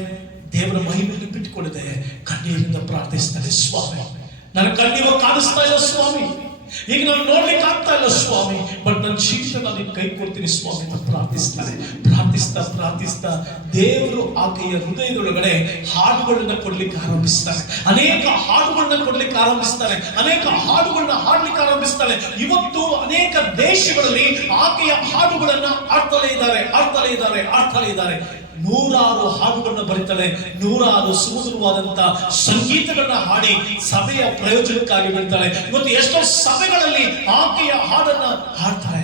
ದೇವರ ಮಹಿಮೆಯನ್ನು ಬಿಟ್ಟುಕೊಡದೆ ಕಣ್ಣೀರಿಂದ ಪ್ರಾರ್ಥಿಸ್ತಾರೆ ಸ್ವಾಮಿ. ನನ್ನ ಕಣ್ಣೀರು ಕಾಣಿಸ್ತಾ ಇಲ್ಲ ಸ್ವಾಮಿ. ಈಗ ನಾನು ನೋಡ್ಲಿಕ್ಕೆ ಆಗ್ತಾ ಇಲ್ಲ ಸ್ವಾಮಿ. ಬಟ್ ನನ್ನ ಶಿಕ್ಷಣ ನಾನು ಕೈ ಕೊಡ್ತೀನಿ ಸ್ವಾಮಿ ಅಂತ ಪ್ರಾರ್ಥಿಸ್ತಾರೆ. ಪ್ರಾರ್ಥಿಸ್ತಾ ಪ್ರಾರ್ಥಿಸ್ತಾ ದೇವರು ಆಕೆಯ ಹೃದಯದೊಳಗಡೆ ಹಾಡುಗಳನ್ನ ಕೊಡ್ಲಿಕ್ಕೆ ಆರಂಭಿಸ್ತಾರೆ. ಅನೇಕ ಹಾಡುಗಳನ್ನ ಕೊಡ್ಲಿಕ್ಕೆ ಆರಂಭಿಸ್ತಾರೆ. ಅನೇಕ ಹಾಡುಗಳನ್ನ ಹಾಡ್ಲಿಕ್ಕೆ ಆರಂಭಿಸ್ತಾರೆ. ಇವತ್ತು ಅನೇಕ ದೇಶಗಳಲ್ಲಿ ಆಕೆಯ ಹಾಡುಗಳನ್ನ ಆಡ್ತಲೇ ಇದ್ದಾರೆ ಆಡ್ತಲೇ ಇದ್ದಾರೆ ಆಡ್ತಲೇ ಇದ್ದಾರೆ. ನೂರಾರು ಹಾಡುಗಳನ್ನು ಬರೀತಾಳೆ, ನೂರಾರು ಸುಮಧುರವಾದಂತ ಸಂಗೀತಗಳನ್ನ ಹಾಡಿ ಸಭೆಯ ಪ್ರಯೋಜನಕ್ಕಾಗಿ ಬಿಡ್ತಾಳೆ ಇವತ್ತು ಎಷ್ಟೋ ಸಭೆಗಳಲ್ಲಿ ಆಕೆಯ ಹಾಡನ್ನ ಹಾಡ್ತಾಳೆ.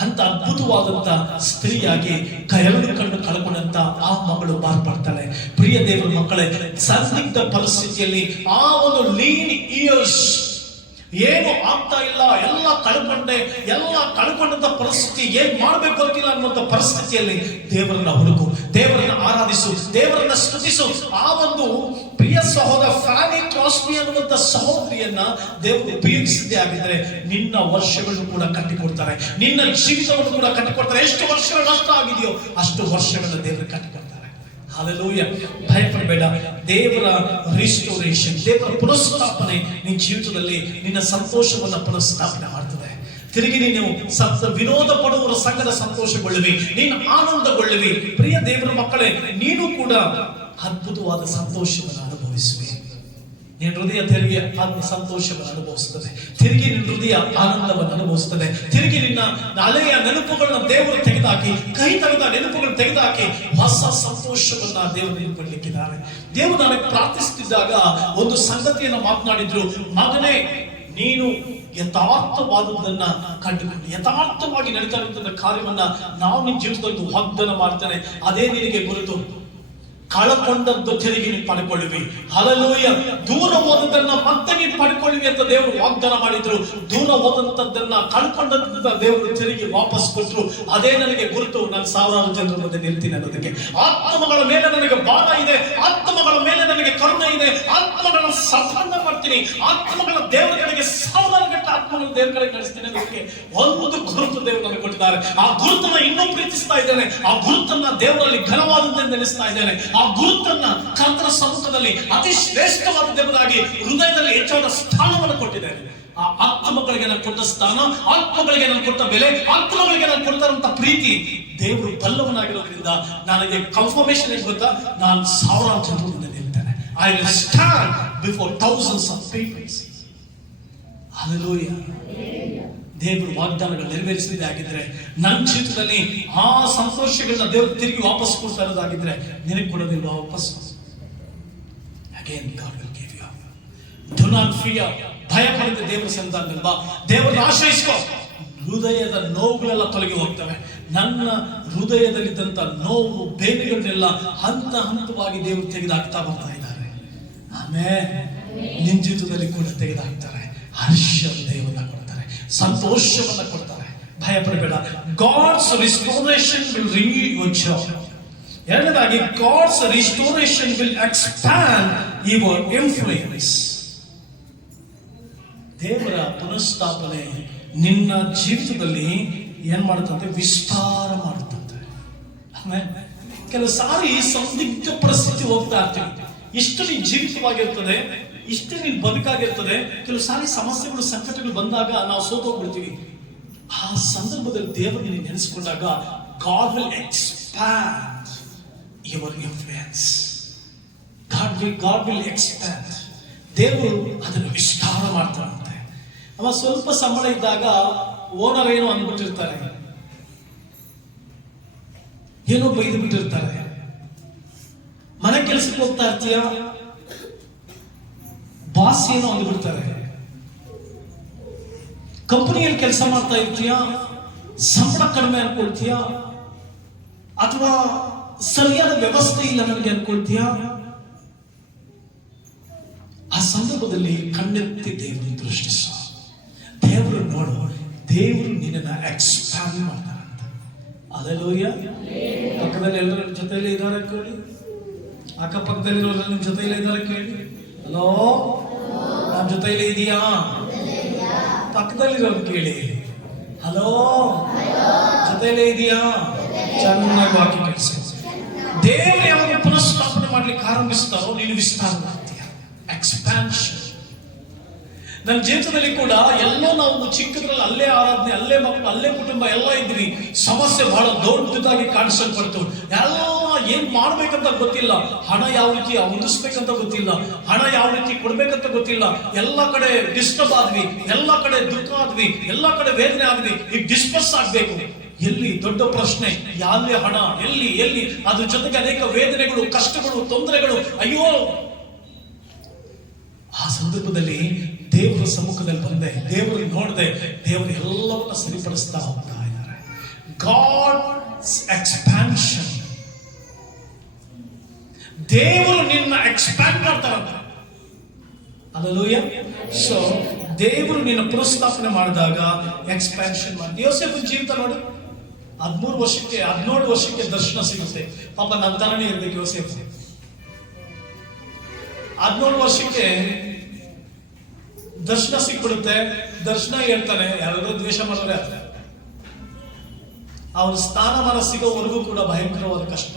ಅಂತ ಅದ್ಭುತವಾದಂತ ಸ್ತ್ರೀಯಾಗಿ ಎರಡು ಕಂಡು ಕಳ್ಕೊಂಡಂತ ಆ ಮಗಳು ಮಾರ್ಪಡ್ತಾಳೆ. ಪ್ರಿಯ ದೇವರ ಮಕ್ಕಳೇ ಸಂದಿಗ್ಧ ಪರಿಸ್ಥಿತಿಯಲ್ಲಿ ಆ ಒಂದು ಲೀನ್ ಇಯರ್ಸ್ ಏನು ಆಗ್ತಾ ಇಲ್ಲ, ಎಲ್ಲ ಕಳ್ಕೊಂಡೆ ಎಲ್ಲ ಕಳ್ಕೊಂಡಂತ ಪರಿಸ್ಥಿತಿ ಏನ್ ಮಾಡ್ಬೇಕು ಅಂತಿಲ್ಲ ಅನ್ನುವಂಥ ಪರಿಸ್ಥಿತಿಯಲ್ಲಿ ದೇವರನ್ನ ಹುಡುಕು, ದೇವರನ್ನ ಆರಾಧಿಸು, ದೇವರನ್ನ ಸ್ತುತಿಸು. ಆ ಒಂದು ಪ್ರಿಯ ಸಹೋದರ ಫ್ಯಾನಿ ಕ್ರಾಸ್ಮಿ ಅನ್ನುವಂತ ಸಹೋದರಿಯನ್ನ ದೇವರು ಉಪಯೋಗಿಸದೇ ಆಗಿದ್ರೆ ನಿನ್ನ ವರ್ಷಗಳನ್ನು ಕೂಡ ಕಟ್ಟಿಕೊಡ್ತಾರೆ, ನಿನ್ನ ಜೀವಿತವನ್ನು ಕೂಡ ಕಟ್ಟಿಕೊಡ್ತಾರೆ. ಎಷ್ಟು ವರ್ಷಗಳು ನಷ್ಟ ಆಗಿದೆಯೋ ಅಷ್ಟು ವರ್ಷಗಳನ್ನ ದೇವರು ಕಟ್ಟಿಕೊಡ್ತಾರೆ. ಹಾಲೆಲೂಯ ಭಯಪಡಬೇಡ. ದೇವರ ರಿಸ್ಟೋರೇಷನ್ ದೇವರ ಪುನಃಸ್ಥಾಪನೆ ನಿನ್ನ ಜೀವಿತದಲ್ಲಿ ನಿನ್ನ ಸಂತೋಷವನ್ನು ಪುನಃಸ್ಥಾಪನೆ ಮಾಡ್ತದೆ. ತಿರುಗಿ ನೀನು ಸತ್ತ ವಿನೋದ ಪಡುವವರ ಸಂಘದ ಸಂತೋಷಗೊಳ್ಳುವಿ, ನೀನು ಆನಂದಗೊಳ್ಳುವಿ. ಪ್ರಿಯ ದೇವರ ಮಕ್ಕಳೇ, ನೀನು ಕೂಡ ಅದ್ಭುತವಾದ ಸಂತೋಷವನ್ನು ನಿನ್ನ ಹೃದಯ ತಿರುಗಿ ಆತ್ಮ ಸಂತೋಷವನ್ನು ಅನುಭವಿಸುತ್ತದೆ. ತಿರುಗಿ ನಿನ್ನ ಹೃದಯ ಆನಂದವನ್ನು ಅನುಭವಿಸ್ತದೆ ತಿರುಗಿ ನಿನ್ನ ಹಳೆಯ ನೆನಪುಗಳನ್ನ ದೇವರು ತೆಗೆದುಹಾಕಿ ಕೈ ತೆಗೆದ ನೆನಪುಗಳನ್ನು ತೆಗೆದುಹಾಕಿ ಹೊಸ ಸಂತೋಷವನ್ನ ದೇವರು ನೀನು ಕೊಡ್ಲಿಕ್ಕಿದ್ದಾರೆ ದೇವರು ನನಗೆ ಪ್ರಾರ್ಥಿಸುತ್ತಿದ್ದಾಗ ಒಂದು ಸಂಗತಿಯನ್ನು ಮಾತನಾಡಿದ್ರು, ಮಗನೇ, ನೀನು ಯಥಾರ್ಥವಾದದ್ದನ್ನ ಕಂಡುಕೊಂಡು, ಯಥಾರ್ಥವಾಗಿ ನಡೀತಾ ಇರುವಂತಹ ಕಾರ್ಯವನ್ನ ನಾವು ನಿನ್ನ ಜೀವನದಲ್ಲಿ ವಾಗ್ದಾನ ಮಾಡ್ತಾನೆ. ಅದೇ ನಿನಗೆ ಗುರುತು. ಕಳಕೊಂಡದ್ದು ತಿರುಗಿ ನೀವು ಪಡ್ಕೊಳ್ಳುವಿ. ಹಲಲೂಯ ದೂರ ಹೋದದನ್ನ ಮತ್ತೆ ನೀವು ಪಡ್ಕೊಳ್ಳುವಿ ಅಂತ ದೇವರು ವಾಗ್ದಾನ ಮಾಡಿದ್ರು. ದೂರ ಹೋದಂತದ್ದನ್ನ ಕಳ್ಕೊಂಡಂತ ದೇವರು ತಿರುಗಿ ವಾಪಸ್ ಕೊಟ್ಟರು ಅದೇ ನನಗೆ ಗುರುತು. ನಾನು ಸಾವಿರಾರು ಜನರ ಮುಂದೆ ನಿಲ್ತೀನಿ ಅನ್ನೋದಕ್ಕೆ. ಆತ್ಮಗಳ ಮೇಲೆ ನನಗೆ ಬಾಣ ಇದೆ. ಆತ್ಮಗಳ ಮೇಲೆ ನನಗೆ ಕರುಣೆ ಇದೆ. ಆತ್ಮಗಳ ಸಫಲ ಮಾಡ್ತೀನಿ. ಆತ್ಮಗಳ ದೇವರ ಕಡೆಗೆ ಸಾವಿರಾರು ಗಂಟೆ ಆತ್ಮಗಳ ದೇವರ ಕಡೆಗೆ ನಡೆಸ್ತೀನಿ ಅನ್ನೋದಕ್ಕೆ ಒಂದು ಗುರುತು ದೇವರು ನನಗೆ ಕೊಟ್ಟಿದ್ದಾರೆ. ಆ ಗುರುತನ್ನ ಇನ್ನೂ ಪ್ರೀತಿಸ್ತಾ ಇದ್ದೇನೆ. ಆ ಗುರುತನ್ನ ದೇವರಲ್ಲಿ ಘನವಾದಂತೆ ನೆನೆಸ್ತಾ ಇದ್ದೇನೆ. ಗುರುತನ್ನ ಕರ್ತರ ಸಮ್ಮುಖದಲ್ಲಿ ಅತಿ ಶ್ರೇಷ್ಠವಾದದ್ದೆಂಬುದಾಗಿ ಹೃದಯದಲ್ಲಿ ಹೆಚ್ಚಾದ ಸ್ಥಾನವನ್ನು ಕೊಟ್ಟಿದ್ದಾರೆ. ಆ ಆತ್ಮಗಳಿಗೆ ನಾನು ಕೊಟ್ಟ ಸ್ಥಾನ, ಆತ್ಮಗಳಿಗೆ ನಾನು ಕೊಟ್ಟ ಬೆಲೆ, ಆತ್ಮಗಳಿಗೆ ನಾನು ಕೊಡ್ತಾರಂತ ಪ್ರೀತಿ ದೇವರು ಬಲ್ಲವನಾಗಿರೋದ್ರಿಂದ ನನಗೆ ಕನ್ಫರ್ಮೇಶನ್ ಏನು ಗೊತ್ತಾ? ನಾನು ಸಾವಿರಾರು ಜನರಿಂದ ಮುಂದೆ ನಿಲ್ತೇನೆ I will stand before thousands of peoples hallelujah ದೇವರು ವಾಗ್ದಾನಗಳು ನೆರವೇರಿಸಿದೆ ಆಗಿದ್ರೆ ನನ್ನ ಜೀವಿತದಲ್ಲಿ ಆ ಸಂತೋಷಗಳನ್ನ ದೇವರು ತಿರುಗಿ ವಾಪಸ್ ಕೊಡ್ತಾ ಇರೋದಾಗಿದ್ರೆ ನಿನಗೆ ಕೊಡೋದಿಲ್ಲ ವಾಪಸ್? ಭಯ ಪಡೆದ ದೇವರ ಬಾ ದೇವರನ್ನ ಆಶ್ರಯಿಸ್ಕೋ. ಹೃದಯದ ನೋವುಗಳೆಲ್ಲ ತೊಲಗಿ ಹೋಗ್ತವೆ. ನನ್ನ ಹೃದಯದಲ್ಲಿದ್ದಂಥ ನೋವು ಬೇನೆಗಳನ್ನೆಲ್ಲ ಹಂತ ಹಂತವಾಗಿ ದೇವರು ತೆಗೆದಾಕ್ತಾ ಬರ್ತಾ ಇದ್ದಾರೆ. ಆಮೇಲೆ ನಿನ್ನ ಕೂಡ ತೆಗೆದಾಕ್ತಾರೆ. ಹರ್ಷ ದೇವರನ್ನ ಕೊಡ್ತಾರೆ. ಸಂತೋಷವನ್ನ ಕೊಡ್ತಾರೆ. ಭಯ ಪಡಬೇಡ God's restoration will renew your joy ಎರಡನೇದಾಗಿ God's restoration will expand your influence ದೇವರ ಪುನಃಸ್ಥಾಪನೆ ನಿನ್ನ ಜೀವಿತದಲ್ಲಿ ಏನ್ ಮಾಡುತ್ತಂತೆ? ವಿಸ್ತಾರ ಮಾಡುತ್ತಂತೆ. ಕೆಲವು ಸಾರಿ ಸಂದಿಗ್ಧ ಪರಿಸ್ಥಿತಿ ಹೋಗ್ತಾ ಇರ್ತೀವಿ. ಇಷ್ಟು ಜೀವಿತವಾಗಿರ್ತದೆ ಇಷ್ಟು ನೀನು ಬದುಕಾಗಿರ್ತದೆ, ಕೆಲವು ಸಾರಿ ಸಮಸ್ಯೆಗಳು, ಸಂಕಟಗಳು ಬಂದಾಗ ನಾವು ಸೋತೋಗ್ಬಿಡ್ತೀವಿ. ಆ ಸಂದರ್ಭದಲ್ಲಿ ದೇವರನ್ನು ನೀನು ನೆನೆಸ್ಕೊಂಡಾಗ God will expand your influence God will God will expand ದೇವರು ಅದನ್ನು ವಿಸ್ತಾರ ಮಾಡ್ತಾರಂತೆ. ಅವ ಸ್ವಲ್ಪ ಸಂಬಳ ಇದ್ದಾಗ ಓನರ್ ಏನೋ ಅಂದ್ಬಿಟ್ಟಿರ್ತಾರೆ. ಏನೋ ಬೈದು ಬಿಟ್ಟಿರ್ತಾರೆ ಮನೆ ಕೆಲಸಕ್ಕೆ ಹೋಗ್ತಾ ಇರ್ತೀಯ? ಬಾಸ್ ಏನೋ ಅಂದ್ಬಿಡ್ತಾರೆ. ಕಂಪನಿಯಲ್ಲಿ ಕೆಲಸ ಮಾಡ್ತಾ ಇರ್ತೀಯ? ಸಂಬಳ ಕಡಿಮೆ ಅನ್ಕೊಳ್ತೀಯ? ಅಥವಾ ಸರಿಯಾದ ವ್ಯವಸ್ಥೆ ಇಲ್ಲ ನನಗೆ ಅನ್ಕೊಳ್ತೀಯ? ಆ ಸಂದರ್ಭದಲ್ಲಿ ಕಣ್ಣೆತ್ತಿ ದೇವರು ದೃಷ್ಟಿಸ ದೇವರು ನೋಡು, ದೇವರು ನಿನ್ನ ಎಕ್ಸ್ಪ್ಯಾಂಡ್ ಮಾಡ್ತಾರಂತ. ಅಲೆಲೂಯ್ಯ ಪಕ್ಕದಲ್ಲಿ ಎಲ್ಲರ ನಿಮ್ಮ ಜೊತೆಯಲ್ಲಿ ಇದ್ದಾರೆ ಕೇಳಿ. ಅಕ್ಕಪಕ್ಕದಲ್ಲಿರೋ ನಿಮ್ಮ ಜೊತೆಯಲ್ಲಿ ಇದ್ದಾರೆ ಕೇಳಿ. ಹಲೋ ನಮ್ಮ ಜೊತೆಯಲ್ಲಿ ಇದೆಯಾ ಪಕ್ಕದಲ್ಲಿರೋರು ಕೇಳಿ. ಹಲೋ ಜೊತೆಯಲ್ಲೇ ಇದೆಯಾ ಚೆನ್ನಾಗಿ ವಾಕ್ಯ ಕೇಳಿಸಿ ದೇವರು ಯಾವಾಗ ಪುನಃಸ್ಥಾಪನೆ ಮಾಡ್ಲಿಕ್ಕೆ ಆರಂಭಿಸ್ತಾರೋ, ನೀನು ವಿಸ್ತಾರ ಮಾಡ್ತೀಯ ಎಕ್ಸ್ಪ್ಯಾನ್ಷನ್ ನನ್ನ ಜೀವನದಲ್ಲಿ ಕೂಡ ಎಲ್ಲೋ ನಾವು ಚಿಕ್ಕದ್ರಲ್ಲಿ ಅಲ್ಲೇ ಆರಾಧನೆ, ಅಲ್ಲೇ ಮಕ್ಕಳು ಅಲ್ಲೇ ಕುಟುಂಬ ಎಲ್ಲ ಇದ್ವಿ ಸಮಸ್ಯೆ ಬಹಳ ದೊಡ್ಡದಾಗಿ ಕಾಣಿಸಲ್ಪಡ್ತು ಎಲ್ಲ ಏನ್ ಮಾಡ್ಬೇಕಂತ ಗೊತ್ತಿಲ್ಲ. ಹಣ ಯಾವ ರೀತಿ ಹೊಂದಿಸ್ಬೇಕಂತ ಗೊತ್ತಿಲ್ಲ. ಹಣ ಯಾವ ರೀತಿ ಕೊಡ್ಬೇಕಂತ ಗೊತ್ತಿಲ್ಲ. ಎಲ್ಲ ಕಡೆ ಡಿಸ್ಟರ್ಬ್ ಆದ್ವಿ. ಎಲ್ಲ ಕಡೆ ದುಃಖ ಆದ್ವಿ. ಎಲ್ಲ ಕಡೆ ವೇದನೆ ಆದ್ವಿ. ಈಗ ಡಿಸ್ಪರ್ಸ್ ಆಗ್ಬೇಕು. ಎಲ್ಲಿ? ದೊಡ್ಡ ಪ್ರಶ್ನೆ. ಯಾವ್ದೇ ಹಣ? ಎಲ್ಲಿ? ಎಲ್ಲಿ? ಅದ್ರ ಜೊತೆಗೆ ಅನೇಕ ವೇದನೆಗಳು, ಕಷ್ಟಗಳು, ತೊಂದರೆಗಳು. ಅಯ್ಯೋ! ಆ ಸಂದರ್ಭದಲ್ಲಿ ದೇವರ ಸಮ್ಮುಖದಲ್ಲಿ ಬಂದೆ ದೇವರು ನೋಡಿದೆ, ದೇವರು ಎಲ್ಲವನ್ನ ಸರಿಪಡಿಸ್ತಾ ಹೋಗ್ತಾ ಇದ್ದಾರೆ. ಗಾಡ್ ಎಕ್ಸ್ಪ್ಯಾನ್ಷನ್ ದೇವರು ನಿನ್ನ ಎಕ್ಸ್ಪ್ಯಾಂಡ್ ಮಾಡ್ತಾರಂತ. ಅಲ್ಲೂಯ ಸೊ ದೇವರು ನಿನ್ನ ಪುನಃಸ್ಥಾಪನೆ ಮಾಡಿದಾಗ ಎಕ್ಸ್ಪ್ಯಾನ್ಷನ್ ಮಾಡಿ. ಯೋಸೆಫ್ ಜೀವಿತ ನೋಡಿ. ಹದಿಮೂರು ವರ್ಷಕ್ಕೆ, ಹದಿನೇಳು ವರ್ಷಕ್ಕೆ ದರ್ಶನ ಸಿಗುತ್ತೆ. ಪಾಪ ನನ್ನ ತರನೇ ಇರ್ಬೇಕು ಯೋಸೆಫ್. ಹದಿನೇಳು ವರ್ಷಕ್ಕೆ ದರ್ಶನ ಸಿಕ್ಬಿಡುತ್ತೆ, ದರ್ಶನ ಹೇಳ್ತಾನೆ ಯಾರು ದ್ವೇಷ ಮಾಡೋರೆ ಅವನ ಸ್ಥಾನಮಾನ ಸಿಗೋವರೆಗೂ ಕೂಡ ಭಯಂಕರವಾದ ಕಷ್ಟ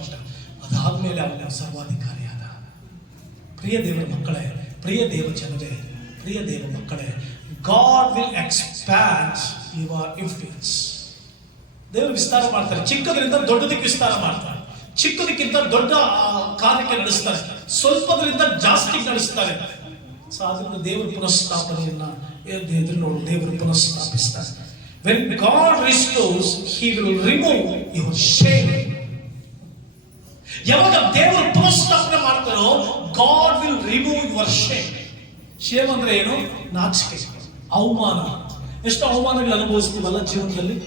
ಅದಾದ್ಮೇಲೆ ಅವನ ಸರ್ವಾಧಿಕಾರಿಯಾದ. ಪ್ರಿಯ ದೇವರ ಮಕ್ಕಳೇ, ಪ್ರಿಯ ದೇವ ಜನರೇ, ಪ್ರಿಯ ದೇವ ಮಕ್ಕಳೇ God will expand your influence ದೇವರು ವಿಸ್ತಾರ ಮಾಡ್ತಾರೆ. ಚಿಕ್ಕದ್ರಿಂದ ದೊಡ್ಡದಕ್ಕೆ ವಿಸ್ತಾರ ಮಾಡ್ತಾರೆ. ಚಿಕ್ಕದಕ್ಕಿಂತ ದೊಡ್ಡ ಕಾರ್ಯಕ್ಕೆ ನಡೆಸ್ತಾರೆ. ಸ್ವಲ್ಪದರಿಂದ ಜಾಸ್ತಿ ನಡೆಸ್ತಾರೆ. ಸೊ ಆದ್ರಿಂದ ದೇವರು ಪುನಃಸ್ಥಾಪನೆಯನ್ನು ಎದುರು ನೋಡು, ದೇವರು ಪುನಃಸ್ಥಾಪಿಸ್ತಾರೆ. When God restores he will remove your shame ಯಾವಾಗ ದೇವರು ಪುನಃಸ್ಥಾಪನೆ ಮಾಡ್ತಾರೋ God will remove your shame shame ಅಂದ್ರೆ ಏನು? ನಾಚಿಕೆ. ಅವಮಾನ. ಎಷ್ಟು ಅವಮಾನಗಳು ಅನುಭವಿಸ್ತೀವಲ್ಲ ಜೀವನದಲ್ಲಿ?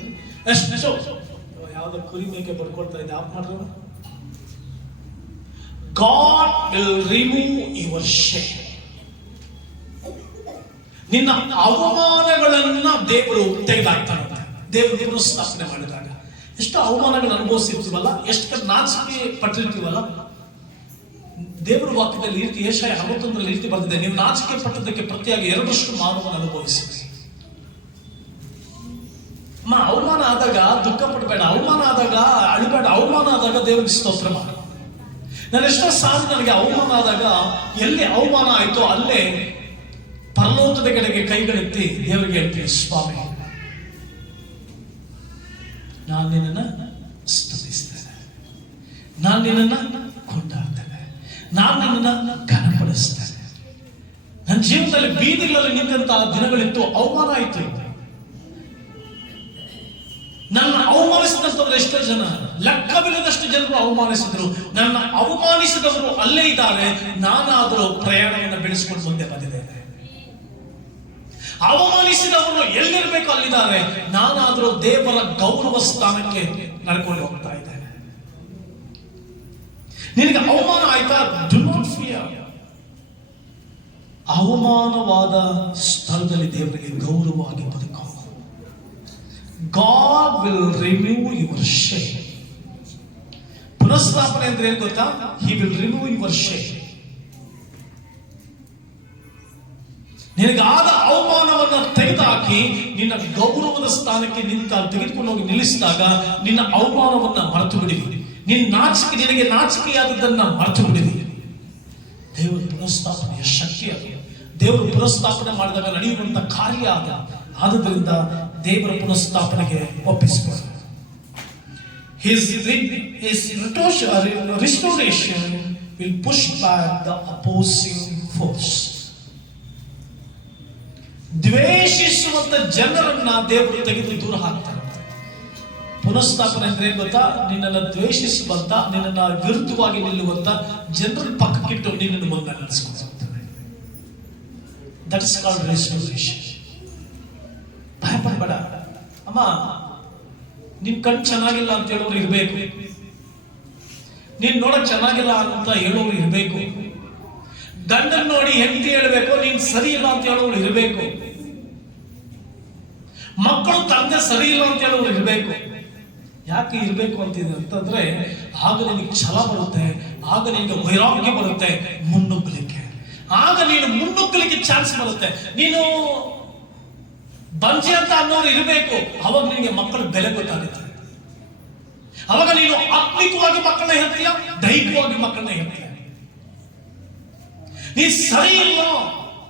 ಎಷ್ಟು ಯಾವುದೇ ಕುರಿ ಮೇಕೆ ಬರ್ಕೊಳ್ತಾ ಇದೆ ಆಫ್ ಮಾಡ್ರು God will remove your shame ನಿನ್ನ ಅವಮಾನಗಳನ್ನ ದೇವರು ತೆಗೆದಾಕ್ತಾನೆ. ದೇವರು ಪುನಃಸ್ಥಾಪನೆ ಮಾಡಿದಾಗ. ಎಷ್ಟು ಅವಮಾನಗಳು ಅನುಭವಿಸಿರ್ತೀವಲ್ಲ, ಎಷ್ಟು ನಾಚಿಕೆ ಪಟ್ಟಿರ್ತೀವಲ್ಲ. ದೇವರ ವಾಕ್ಯದಲ್ಲಿ ಈ ರೀತಿ ಏಷಾಯ ಅರವತ್ತೊಂದರಲ್ಲಿ ಈ ರೀತಿ ಬಂದಿದೆ ನೀವು ನಾಚಿಕೆ ಪಟ್ಟದಕ್ಕೆ ಪ್ರತಿಯಾಗಿ ಎರಡರಷ್ಟು ಮಾನವನ್ನು ಅನುಭವಿಸಿ. ಅವಮಾನ ಆದಾಗ ದುಃಖ ಪಡಬೇಡ, ಅವಮಾನ ಆದಾಗ ಅಳಿಬೇಡ, ಅವಮಾನ ಆದಾಗ ದೇವರಿಗೆ ಸ್ತೋತ್ರ ಮಾಡ. ನಾನು ಎಷ್ಟೋ ಸಾಧನೆ ನನಗೆ ಅವಮಾನ ಆದಾಗ, ಎಲ್ಲಿ ಅವಮಾನ ಆಯ್ತೋ ಅಲ್ಲೇ ಪರಲೋಕದ ಕಡೆಗೆ ಕೈಗಳೆತ್ತಿ ದೇವರಿಗೆ ಹೇಳ್ತೀನಿ, ಸ್ವಾಮಿ, ನಾನು ನಿನ್ನನ್ನು ಸ್ತುತಿಸ್ತೇನೆ. ನಾನು ನಿನ್ನನ್ನು ಕೊಂಡಾಡ್ತೇನೆ. ನಾನು ನಿನ್ನನ್ನು ಘನಪಡಿಸ್ತೇನೆ. ನನ್ನ ಜೀವನದಲ್ಲಿ ಬೀದಿಗಳಲ್ಲಿ ನಿಂತಹ ದಿನಗಳಿತ್ತು, ಅವಮಾನ ಆಯಿತು. ನನ್ನ ಅವಮಾನಿಸಿದಂಥವ್ರು ಎಷ್ಟೋ ಜನ, ಲೆಕ್ಕವಿಲ್ಲದಷ್ಟು ಜನರು ಅವಮಾನಿಸಿದ್ರು. ನನ್ನ ಅವಮಾನಿಸಿದವರು ಅಲ್ಲೇ ಇದ್ದಾರೆ, ನಾನಾದರೂ ಪ್ರಯಾಣವನ್ನು ಬೆಳೆಸಿಕೊಂಡು ಮುಂದೆ ಬಂದಿದ್ದೇನೆ. ಅವಮಾನಿಸಿದವರು ಎಲ್ಲಿರ್ಬೇಕು ಅಲ್ಲಿದ್ದಾರೆ? ನಾನಾದರೂ ದೇವರ ಗೌರವ ಸ್ಥಾನಕ್ಕೆ ನಡ್ಕೊಂಡು ಹೋಗ್ತಾ ಇದ್ದೇನೆ. ನಿನಗೆ ಅವಮಾನ ಆಯ್ತಾ? ನಾಟ್ ಫಿಯರ್ ಅವಮಾನವಾದ ಸ್ಥಳದಲ್ಲಿ ದೇವರಿಗೆ ಗೌರವವಾಗಿ ಬದುಕೋ ಗಾಡ್ ವಿಲ್ ರಿಮೂವ್ ಯುವರ್ ಶೇ ಪುನಃಸ್ಥಾಪನೆ ಅಂದ್ರೆ ಏನ್ ಗೊತ್ತಾ? He will remove your shame ನಿನಗಾದ ಅವಮಾನವನ್ನು ತೆಗೆದುಹಾಕಿ ನಿನ್ನ ಗೌರವದ ಸ್ಥಾನಕ್ಕೆ ನಿಂತ ತೆಗೆದುಕೊಂಡು ಹೋಗಿ ನಿಲ್ಲಿಸಿದಾಗ ನಿನ್ನ ಅವಮಾನವನ್ನು ಮರೆತು ಬಿಡಿದೆ ನಿನ್ನ ನಾಚಿಕೆ ನಿನಗೆ ನಾಚಿಕೆಯಾದದ್ದನ್ನು ಮರೆತು ಬಿಡಿದೆ ದೇವರ ಪುನಃಸ್ಥಾಪನೆಯ ಶಕ್ತಿ ಅದು. ದೇವರು ಪುನಃಸ್ಥಾಪನೆ ಮಾಡಿದಾಗ ನಡೆಯುವಂತ ಕಾರ್ಯ ಆದ ಆದುದರಿಂದ ದೇವರ ಪುನಃಸ್ಥಾಪನೆಗೆ ಒಪ್ಪಿಸಿಕೊಳ್ಳ. His, his restoration will push back the opposing force. ದ್ವೇಷಿಸುವಂತ ಜನರನ್ನ ದೇವರು ತೆಗೆದು ದೂರ ಹಾಕ್ತಾರೆ. ಪುನಃಸ್ಥಾಪನೆ ಅಂದ್ರೆ ಗೊತ್ತಾ? ನಿನ್ನನ್ನು ದ್ವೇಷಿಸುವಂತ, ನಿನ್ನನ್ನ ವಿರುದ್ಧವಾಗಿ ನಿಲ್ಲುವಂತ ಜನರ ಪಕ್ಕಕ್ಕಿಟ್ಟು ನಿನ್ನನ್ನು ಮುಂದೆ ನಡೆಸಿಕೊಳ್ತಾರೆ. ದಟ್ ಇಸ್ ಅಮ್ಮ, ನಿನ್ ಕಣ್ ಚೆನ್ನಾಗಿಲ್ಲ ಅಂತ ಹೇಳೋರು ಇರ್ಬೇಕು. ನೀನ್ ನೋಡಕ್ ಚೆನ್ನಾಗಿಲ್ಲ ಅಂತ ಹೇಳೋರು ಇರ್ಬೇಕು. ಗಂಡನ್ ನೋಡಿ ಹೆಂಡತಿ ಹೇಳ್ಬೇಕು, ನೀನ್ ಸರಿ ಇಲ್ಲ ಅಂತ ಹೇಳೋರು ಇರಬೇಕು. ಮಕ್ಕಳು ತಂದೆ ಸರಿ ಇಲ್ಲ ಅಂತ ಹೇಳೋರು ಇರಬೇಕು. ಯಾಕೆ ಇರಬೇಕು ಅಂತಿದೆ ಅಂತಂದ್ರೆ, ಆಗ ನಿನಗೆ ಛಲ ಬರುತ್ತೆ, ಆಗ ನಿನಗೆ ವೈರಾಗ್ಯ ಬರುತ್ತೆ ಮುನ್ನುಗ್ಗಲಿಕ್ಕೆ. ಆಗ ನೀನು ಮುನ್ನುಗ್ಗಲಿಕ್ಕೆ ಚಾನ್ಸ್ ಬರುತ್ತೆ. ನೀನು ಬಂಜೆ ಅಂತ ಅನ್ನೋರು ಇರಬೇಕು, ಅವಾಗ ನಿನಗೆ ಮಕ್ಕಳು ಬೆಲೆ ಗೊತ್ತಾಗುತ್ತೆ. ಅವಾಗ ನೀನು ಆತ್ಮಿಕವಾಗಿ ಮಕ್ಕಳನ್ನ ಹೇಳ್ತೀಯ ದೈಹಿಕವಾಗಿ ಮಕ್ಕಳನ್ನ ಹೇಳ್ತೀಯ ನೀ ಸರಿ ಇಲ್ಲ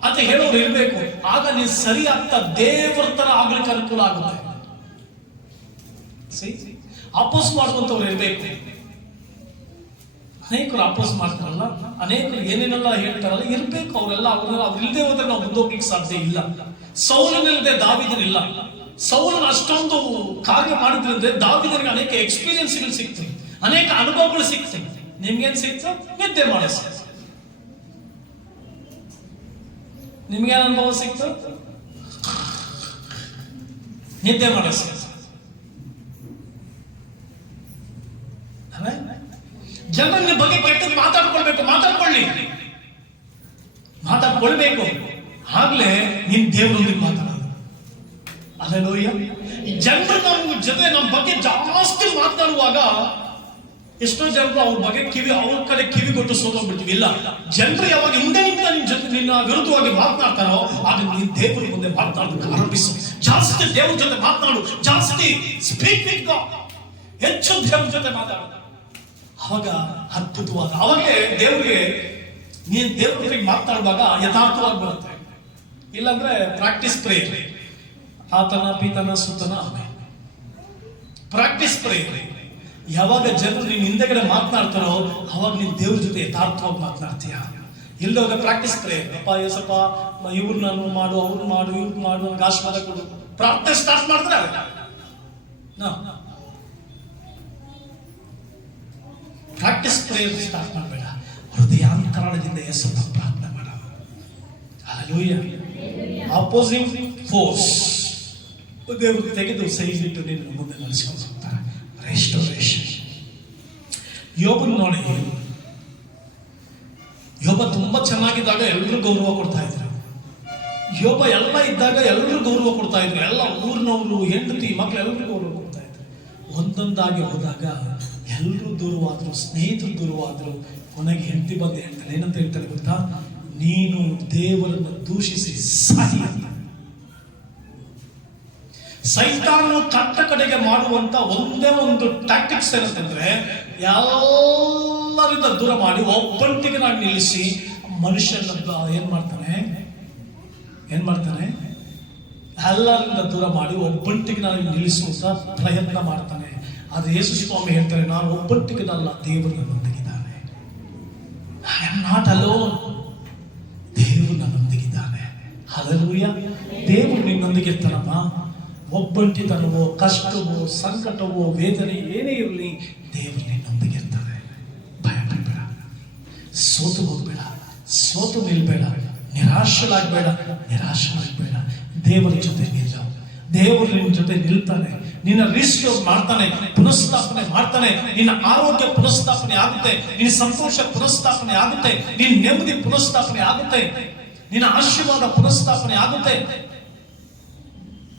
ಅಂತ ಹೇಳೋರು ಇರಬೇಕು. ಆಗ ನೀ ಸರಿ ಆಗ್ತಾ ದೇವರ ತರ ಆಗ್ಲಿಕ್ಕೆ ಅನುಕೂಲ ಆಗುತ್ತೆ. ಅಪೋಸ್ ಮಾಡುವಂತವ್ರು ಇರಬೇಕು. ಅನೇಕರು ಅಪೋಸ್ ಮಾಡ್ತಾರಲ್ಲ, ಅನೇಕರು ಏನೇನೆಲ್ಲ ಹೇಳ್ತಾರಲ್ಲ, ಇರ್ಬೇಕು ಅವರೆಲ್ಲ ಅವರೆಲ್ಲ ಅವ್ರು ಇಲ್ಲದೆ ಹೋದ್ರೆ ನಾವು ಮುಂದೋಗ್ಲಿಕ್ಕೆ ಸಾಧ್ಯ ಇಲ್ಲ. ಸೌಲನಿಲ್ಲದೆ ದಾವಿದನಿಲ್ಲ ಸೌಲನ ಅಷ್ಟೊಂದು ಕಾರ್ಯ ಮಾಡಿದ್ರಿಂದ ದಾವಿದನಿಗೆ ಅನೇಕ ಎಕ್ಸ್ಪೀರಿಯನ್ಸ್ಗಳು ಸಿಗ್ತವೆ. ಅನೇಕ ಅನುಭವಗಳು ಸಿಗ್ತವೆ. ನಿಮ್ಗೇನ್ ಸಿಕ್ತು ನಿದ್ದೆ ಮಾಡೋ ಸಿಕ್ತು ನಿಮ್ಗೇನ್ ಅನುಭವ ಸಿಕ್ತು? ನಿದ್ದೆ ಮಾಡೋ ಸಿಕ್ತು ಜನರ ಬಗ್ಗೆ ಕೆಟ್ಟದ್ದು ಮಾತಾಡ್ಕೊಳ್ಬೇಕು, ಮಾತಾಡ್ಕೊಳ್ಳಿ. ಮಾತಾಡ್ಕೊಳ್ಬೇಕು. ಆಗ್ಲೇ ನಿನ್ ದೇವರೊಂದಿಗೆ ಮಾತಾಡೋದು. ಅದೇ ಜನರು ನಮ್ಮ ಜೊತೆ ನಮ್ಮ ಬಗ್ಗೆ ಜಾಸ್ತಿ ಮಾತನಾಡುವಾಗ ಎಷ್ಟೋ ಜನರು ಅವ್ರ ಬಗ್ಗೆ ಕಿವಿ, ಅವ್ರ ಕಡೆ ಕಿವಿ ಕೊಟ್ಟು ಸೋತೋಗ್ಬಿಡ್ತೀವಿ. ಇಲ್ಲ, ಜನರು ಯಾವಾಗ ಹಿಂದೆ ನಿಂತ ನಿಮ್ಮ ಜೊತೆ ನಿನ್ನ ವಿರುದ್ಧವಾಗಿ ಮಾತನಾಡ್ತಾರೋ ಆಗ ನೀನ್ ದೇವರ ಮುಂದೆ ಮಾತನಾಡೋದಕ್ಕೆ ಆರಂಭಿಸು. ಜಾಸ್ತಿ ದೇವ್ರ ಜೊತೆ ಮಾತನಾಡು. ಜಾಸ್ತಿ ಸ್ಪೀಕ್ ವಿತ್ ಹೆಚ್ಚು ದೇವ್ರ ಜೊತೆ ಮಾತಾಡು. ಅವಾಗ ಅದ್ಭುತವಾದ ಅವಾಗಲೇ ದೇವ್ರಿಗೆ ನೀನ್ ದೇವ್ರ ಜೊತೆಗೆ ಮಾತನಾಡುವಾಗ ಯಥಾರ್ಥವಾಗಿ ಬರುತ್ತೆ. ಇಲ್ಲಾಂದ್ರೆ ಪ್ರಾಕ್ಟೀಸ್ ಪ್ರೇಯರ್ ಆತನ, ಪೀತನ, ಸುತನ ಪ್ರಾಕ್ಟೀಸ್ ಪ್ರಾಕ್ಟೀಸ್ ಪ್ರೇಯರ್ ಯಾವಾಗ ಜನರು ನಿನ್ನ ಹಿಂದೆಗಡೆ ಮಾತನಾಡ್ತಾರೋ, ಅವಾಗ ನೀನು ದೇವ್ರ ಜೊತೆ ಯಥಾರ್ಥವಾಗಿ ಮಾತನಾಡ್ತೀಯ. ಇಲ್ಲದ ಪ್ರಾಕ್ಟೀಸ್ ಪ್ರೇಯರ್ ಅಪ್ಪ ಎಸಪ್ಪ ಇವ್ರು ನಾನು ಮಾಡು ಅವ್ರನ್ನ ಮಾಡು ಇವ್ರು ಮಾಡು ನನಗೆ ಆಶೀರ್ವಾದ ಕೊಡು. ಪ್ರಾರ್ಥನೆ ಸ್ಟಾರ್ಟ್ ಮಾಡ್ತಾರೆ ಪ್ರಾಕ್ಟೀಸ್ ಪ್ರೇಯರ್ ಸ್ಟಾರ್ಟ್ ಮಾಡಬೇಡ. ಹೃದಯಾಂತರಾಳದಿಂದ ಯೇಸನ್ನ ಪ್ರಾರ್ಥನೆ ಮಾಡ. ಅಪೋಸಿಂಗ್ ಫೋರ್ಸ್ ದೇವರು ತೆಗೆದು ಸೈಲಿಟ್ಟು ನಿನ್ನ ಮುಂದೆ ನಡೆಸ್ಕೊಂಡು ಹೋಗ್ತಾರೆ. ಯೋಬನ್ ನೋಡಿ. ಯೋಬ ತುಂಬಾ ಚೆನ್ನಾಗಿದ್ದಾಗ ಎಲ್ಲರೂ ಗೌರವ ಕೊಡ್ತಾ ಇದ್ರು. ಯೋಬ ಎಲ್ಲ ಇದ್ದಾಗ ಎಲ್ಲರೂ ಗೌರವ ಕೊಡ್ತಾ ಇದ್ರು. ಎಲ್ಲ ಊರಿನವರು, ಹೆಂಡತಿ ಮಕ್ಕಳು ಎಲ್ಲರೂ ಗೌರವ ಕೊಡ್ತಾ ಇದ್ರು. ಒಂದೊಂದಾಗಿ ಹೋದಾಗ ಎಲ್ಲರೂ ದೂರವಾದ್ರು, ಸ್ನೇಹಿತರು ದೂರವಾದ್ರು. ಕೊನೆಗೆ ಹೆಂಡತಿ ಬಂದು ಹೇಳ್ತಾರೆ ಏನಂತ ಹೇಳ್ತಾರೆ ಗೊತ್ತಾ? ನೀನು ದೇವರನ್ನು ದೂಷಿಸಿ ಸಹಿ ಸೈತಾನು ಕಟ್ಟ ಕಡೆಗೆ ಮಾಡುವಂತ ಒಂದೇ ಒಂದು ಟ್ಯಾಕ್ಟಿಕ್ಸ್ ಏನಂತಂದ್ರೆ ಎಲ್ಲರಿಂದ ದೂರ ಮಾಡಿ ಒಬ್ಬಂಟಿಗನಾಗಿ ನಿಲ್ಲಿಸಿ ಮನುಷ್ಯನ ಏನ್ ಮಾಡ್ತಾನೆ? ಏನ್ ಮಾಡ್ತಾನೆ? ಎಲ್ಲರಿಂದ ದೂರ ಮಾಡಿ ಒಬ್ಬಂಟಿಗೆ ನಾನು ನಿಲ್ಲಿಸುವಂತ ಪ್ರಯತ್ನ ಮಾಡ್ತಾನೆ. ಅದು ಯೇಸು ಸ್ವಾಮಿ ಹೇಳ್ತಾರೆ, ನಾನು ಒಬ್ಬಂಟಿಗನಲ್ಲ ದೇವರು ನನ್ನೊಂದಿಗಿದ್ದಾನೆ. ಐ ಆಮ್ ನಾಟ್ ಅಲೋನ್ ದೇವರು ನನ್ನೊಂದಿಗಿದ್ದಾನೆ. ಅದರೂಯ ದೇವರು ನಿನ್ನೊಂದಿಗೆ ಇರ್ತಾನಮ್ಮ ಒಬ್ಬಂಟಿತನವೋ, ಕಷ್ಟವೋ, ಸಂಕಟವೋ, ವೇದನೆ ಏನೇ ಇರಲಿ, ದೇವರು ಸೋತು ಹೋಗ್ಬೇಡ, ಸೋತು ನಿಲ್ಬೇಡ, ನಿರಾಶಲಾಗಬೇಡ ನಿರಾಶಲಾಗಬೇಡ. ದೇವರ ಜೊತೆ ನಿಲ್ಲ. ದೇವರು ನಿನ್ನ ಜೊತೆ ನಿಲ್ತಾನೆ. ನಿನ್ನ ರಿಸ್ಟೋರ್ ಮಾಡ್ತಾನೆ, ಪುನಃಸ್ಥಾಪನೆ ಮಾಡ್ತಾನೆ. ನಿನ್ನ ಆರೋಗ್ಯ ಪುನಃಸ್ಥಾಪನೆ ಆಗುತ್ತೆ, ನಿನ್ನ ಸಂತೋಷ ಪುನಃಸ್ಥಾಪನೆ ಆಗುತ್ತೆ, ನಿನ್ನ ನೆಮ್ಮದಿ ಪುನಃಸ್ಥಾಪನೆ ಆಗುತ್ತೆ, ನಿನ್ನ ಆಶೀರ್ವಾದ ಪುನಃಸ್ಥಾಪನೆ ಆಗುತ್ತೆ.